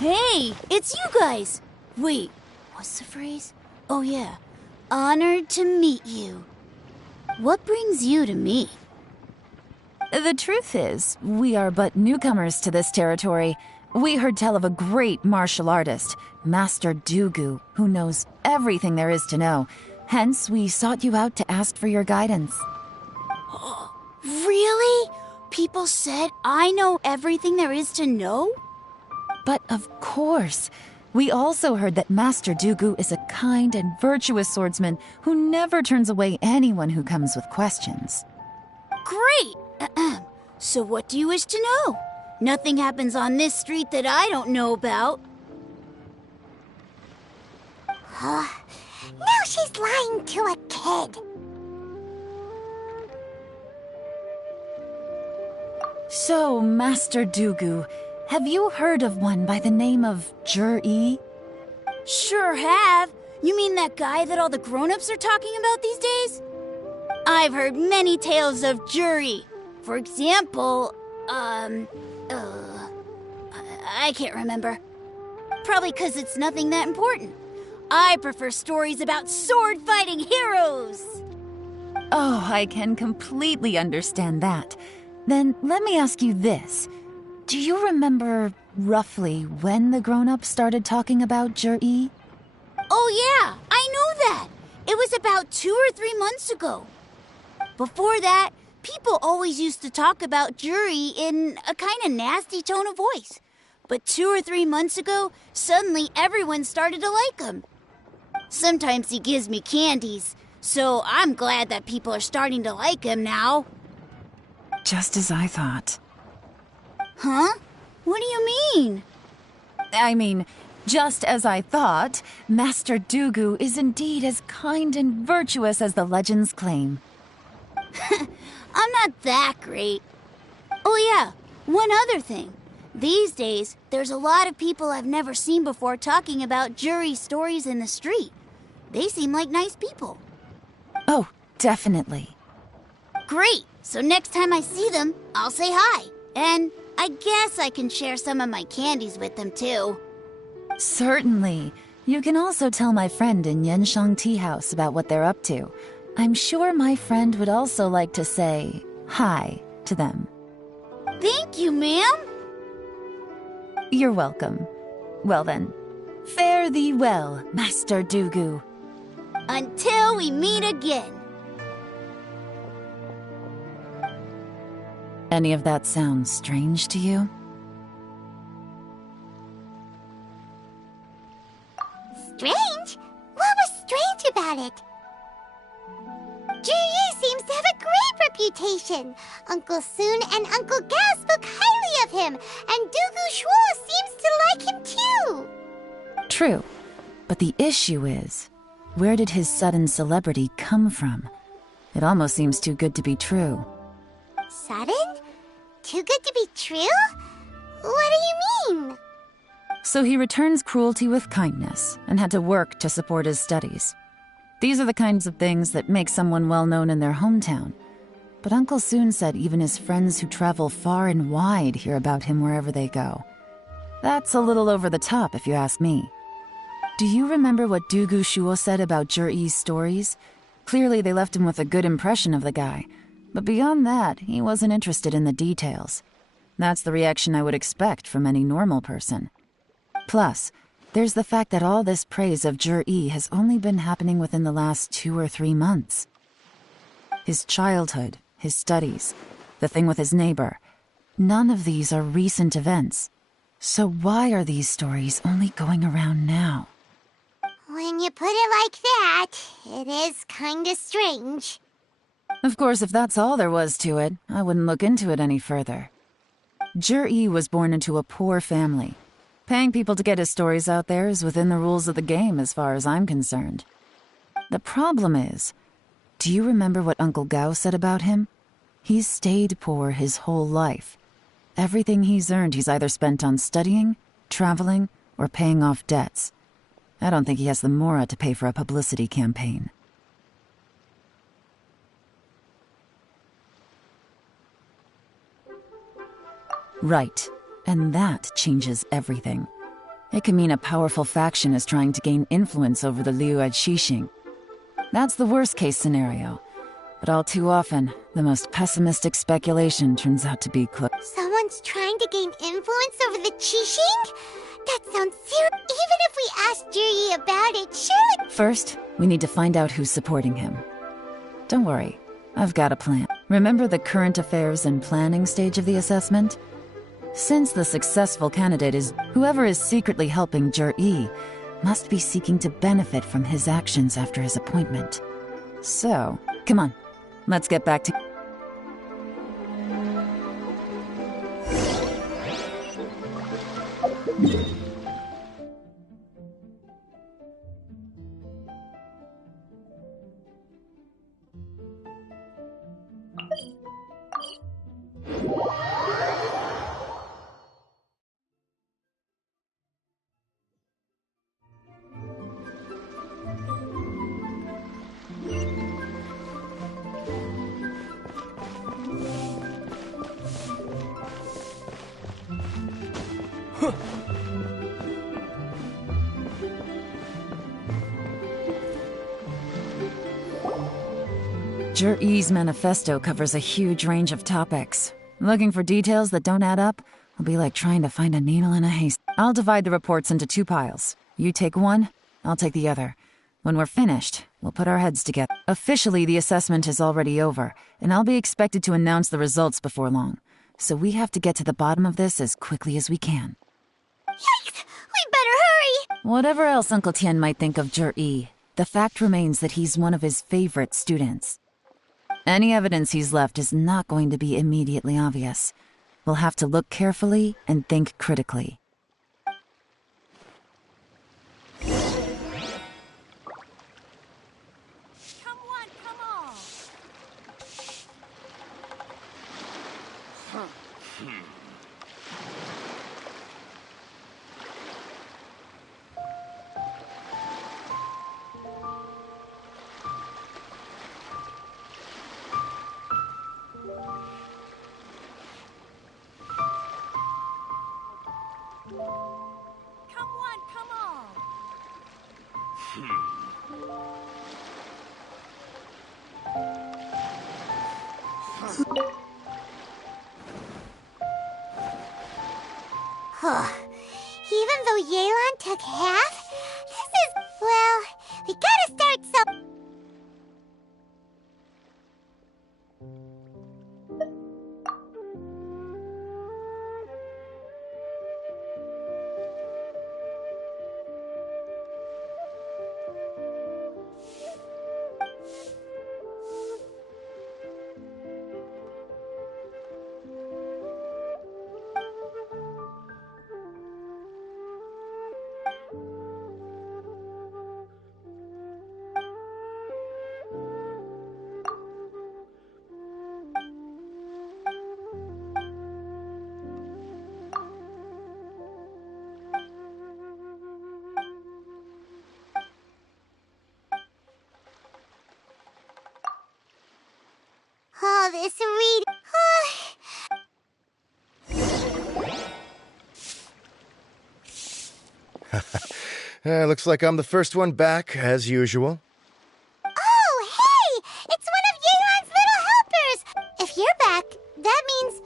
Hey, it's you guys! Wait, what's the phrase? Oh yeah, honored to meet you. What brings you to me? The truth is, we are but newcomers to this territory. We heard tell of a great martial artist, Master Dugu, who knows everything there is to know. Hence, we sought you out to ask for your guidance. Really? People said I know everything there is to know? But of course, we also heard that Master Dugu is a kind and virtuous swordsman who never turns away anyone who comes with questions. Great! So what do you wish to know? Nothing happens on this street that I don't know about. Now she's lying to a kid. So, Master Dugu, have you heard of one by the name of Jur-E? Sure have. You mean that guy that all the grown-ups are talking about these days? I've heard many tales of Juri. For example, I can't remember. Probably because it's nothing that important. I prefer stories about sword-fighting heroes. Oh, I can completely understand that. Then let me ask you this. Do you remember roughly when the grown-ups started talking about Jur-E? Oh yeah, I know that. It was about 2 or 3 months ago. Before that, people always used to talk about Juri in a kind of nasty tone of voice. But 2 or 3 months ago, suddenly everyone started to like him. Sometimes he gives me candies, so I'm glad that people are starting to like him now. Just as I thought. Huh? What do you mean? I mean, just as I thought, Master Dugu is indeed as kind and virtuous as the legends claim. I'm not that great. Oh yeah, one other thing. These days, there's a lot of people I've never seen before talking about Juri stories in the street. They seem like nice people. Oh, definitely. Great! So next time I see them, I'll say hi. And I guess I can share some of my candies with them too. Certainly. You can also tell my friend in Genshing Tea House about what they're up to. I'm sure my friend would also like to say hi to them. Thank you, ma'am. You're welcome. Well then, fare thee well, Master Dugu. Until we meet again. Any of that sound strange to you? Strange? What was strange about it? Ji seems to have a great reputation. Uncle Soon and Uncle Gao spoke highly of him, and Dugu Shuo seems to like him too. True, but the issue is, where did his sudden celebrity come from? It almost seems too good to be true. Sudden? Too good to be true? What do you mean? So he returns cruelty with kindness, and had to work to support his studies. These are the kinds of things that make someone well known in their hometown. But Uncle Soon said even his friends who travel far and wide hear about him wherever they go. That's a little over the top, if you ask me. Do you remember what Dugu Shuo said about Zhiyi's stories? Clearly they left him with a good impression of the guy. But beyond that, he wasn't interested in the details. That's the reaction I would expect from any normal person. Plus, there's the fact that all this praise of Zhiyi has only been happening within the last 2 or 3 months. His childhood, his studies, the thing with his neighbor, none of these are recent events. So why are these stories only going around now? When you put it like that, it is kinda strange. Of course, if that's all there was to it, I wouldn't look into it any further. Zhiyi was born into a poor family. Paying people to get his stories out there is within the rules of the game as far as I'm concerned. The problem is, do you remember what Uncle Gao said about him? He's stayed poor his whole life. Everything he's earned he's either spent on studying, traveling, or paying off debts. I don't think he has the mora to pay for a publicity campaign. Right. And that changes everything. It can mean a powerful faction is trying to gain influence over the Liu at Xixing. That's the worst-case scenario. But all too often, the most pessimistic speculation turns out to be Someone's trying to gain influence over the Qixing? That sounds serious. Even if we ask Zhiyi about it, surely... First, we need to find out who's supporting him. Don't worry, I've got a plan. Remember the current affairs and planning stage of the assessment? Since the successful candidate is whoever is secretly helping Zhiyi, must be seeking to benefit from his actions after his appointment. So, come on, let's get back to... Zhiyi's manifesto covers a huge range of topics. Looking for details that don't add up will be like trying to find a needle in a haystack. I'll divide the reports into 2 piles. You take one, I'll take the other. When we're finished, we'll put our heads together. Officially, the assessment is already over, and I'll be expected to announce the results before long. So we have to get to the bottom of this as quickly as we can. Yikes! We better hurry! Whatever else Uncle Tian might think of Zhiyi, the fact remains that he's one of his favorite students. Any evidence he's left is not going to be immediately obvious. We'll have to look carefully and think critically. Even though Yelan took half, this is... well, we gotta start some... Oh, this reading... Looks like I'm the first one back, as usual. Oh, hey! It's one of Yelan's little helpers! If you're back, that means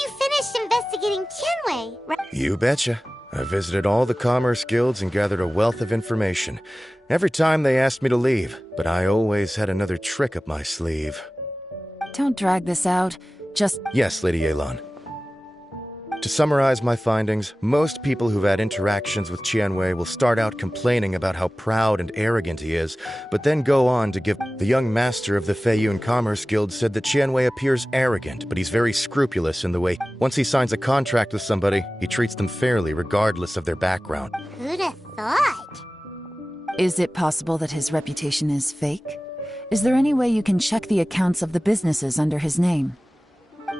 you finished investigating Tianwei, right? You betcha. I visited all the commerce guilds and gathered a wealth of information. Every time they asked me to leave, but I always had another trick up my sleeve. Don't drag this out. Just... Yes, Lady Yelan. To summarize my findings, most people who've had interactions with Tianwei will start out complaining about how proud and arrogant he is, but then go on to give... The young master of the Feiyun Commerce Guild said that Tianwei appears arrogant, but he's very scrupulous in the way... Once he signs a contract with somebody, he treats them fairly regardless of their background. Who'd have thought? Is it possible that his reputation is fake? Is there any way you can check the accounts of the businesses under his name?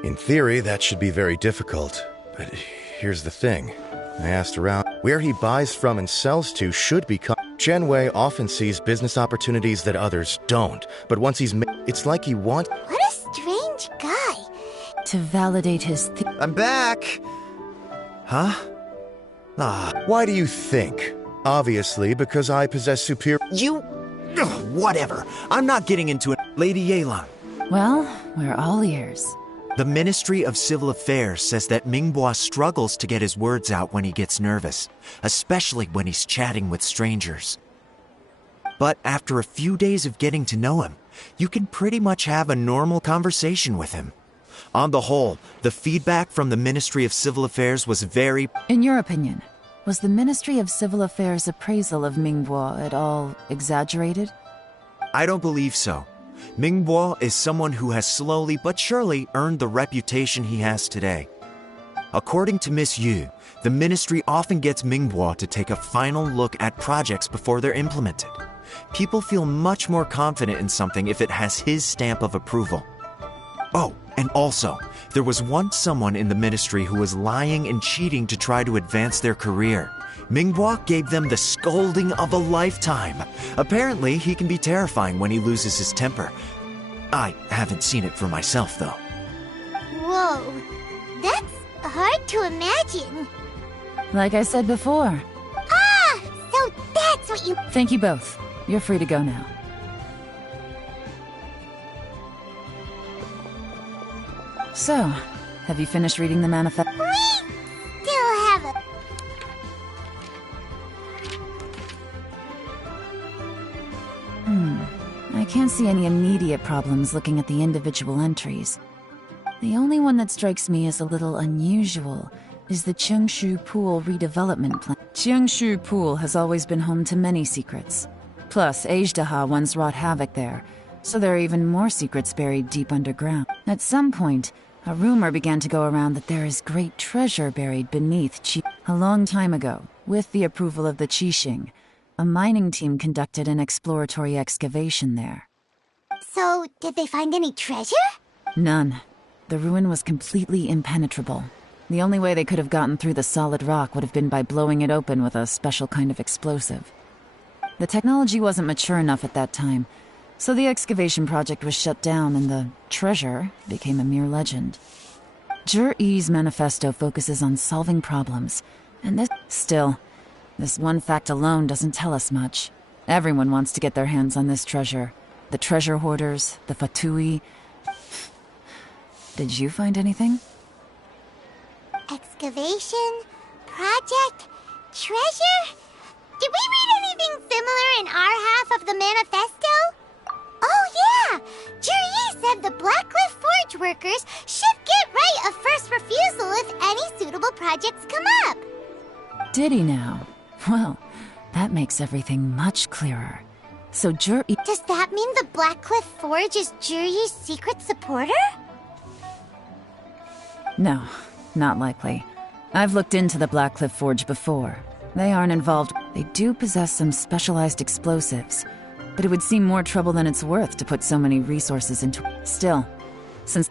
In theory, that should be very difficult. But here's the thing. I asked around. Where he buys from and sells to should be... Tianwei often sees business opportunities that others don't. But once he's it's like he wants... What a strange guy. To validate his... I'm back! Huh? Why do you think? Obviously, because I possess superior... You... Ugh, whatever. I'm not getting into it. Lady Yelan. Well, we're all ears. The Ministry of Civil Affairs says that Mingbois struggles to get his words out when he gets nervous, especially when he's chatting with strangers. But after a few days of getting to know him, you can pretty much have a normal conversation with him. On the whole, the feedback from the Ministry of Civil Affairs was very... In your opinion, was the Ministry of Civil Affairs' appraisal of Mingbois at all exaggerated? I don't believe so. Mingbois is someone who has slowly but surely earned the reputation he has today. According to Miss Yu, the ministry often gets Mingbois to take a final look at projects before they're implemented. People feel much more confident in something if it has his stamp of approval. Oh, and also, there was once someone in the ministry who was lying and cheating to try to advance their career. Mingbois gave them the scolding of a lifetime. Apparently, he can be terrifying when he loses his temper. I haven't seen it for myself, though. Whoa, that's hard to imagine. Like I said before. Ah, so that's what you... Thank you both. You're free to go now. So, have you finished reading the manifest? We still have a... I can't see any immediate problems looking at the individual entries. The only one that strikes me as a little unusual is the Chengshu Pool redevelopment plan. Chengshu Pool has always been home to many secrets. Plus, Ajdaha once wrought havoc there, so there are even more secrets buried deep underground. At some point, a rumor began to go around that there is great treasure buried beneath Qi. A long time ago, with the approval of the Qixing, a mining team conducted an exploratory excavation there. So, did they find any treasure? None. The ruin was completely impenetrable. The only way they could have gotten through the solid rock would have been by blowing it open with a special kind of explosive. The technology wasn't mature enough at that time, so the excavation project was shut down and the treasure became a mere legend. Zhi-Yi's manifesto focuses on solving problems, and this... Still, this one fact alone doesn't tell us much. Everyone wants to get their hands on this treasure. The treasure hoarders, the Fatui... Did you find anything? Excavation? Project? Treasure? Did we read anything similar in our half of the manifesto? Oh yeah! Juri said the Blackcliff Forge workers should get right of first refusal if any suitable projects come up. Did he now? Well, that makes everything much clearer. So Juri... Does that mean the Blackcliff Forge is Juri's secret supporter? No, not likely. I've looked into the Blackcliff Forge before. They aren't involved. They do possess some specialized explosives, but it would seem more trouble than it's worth to put so many resources into... Still, since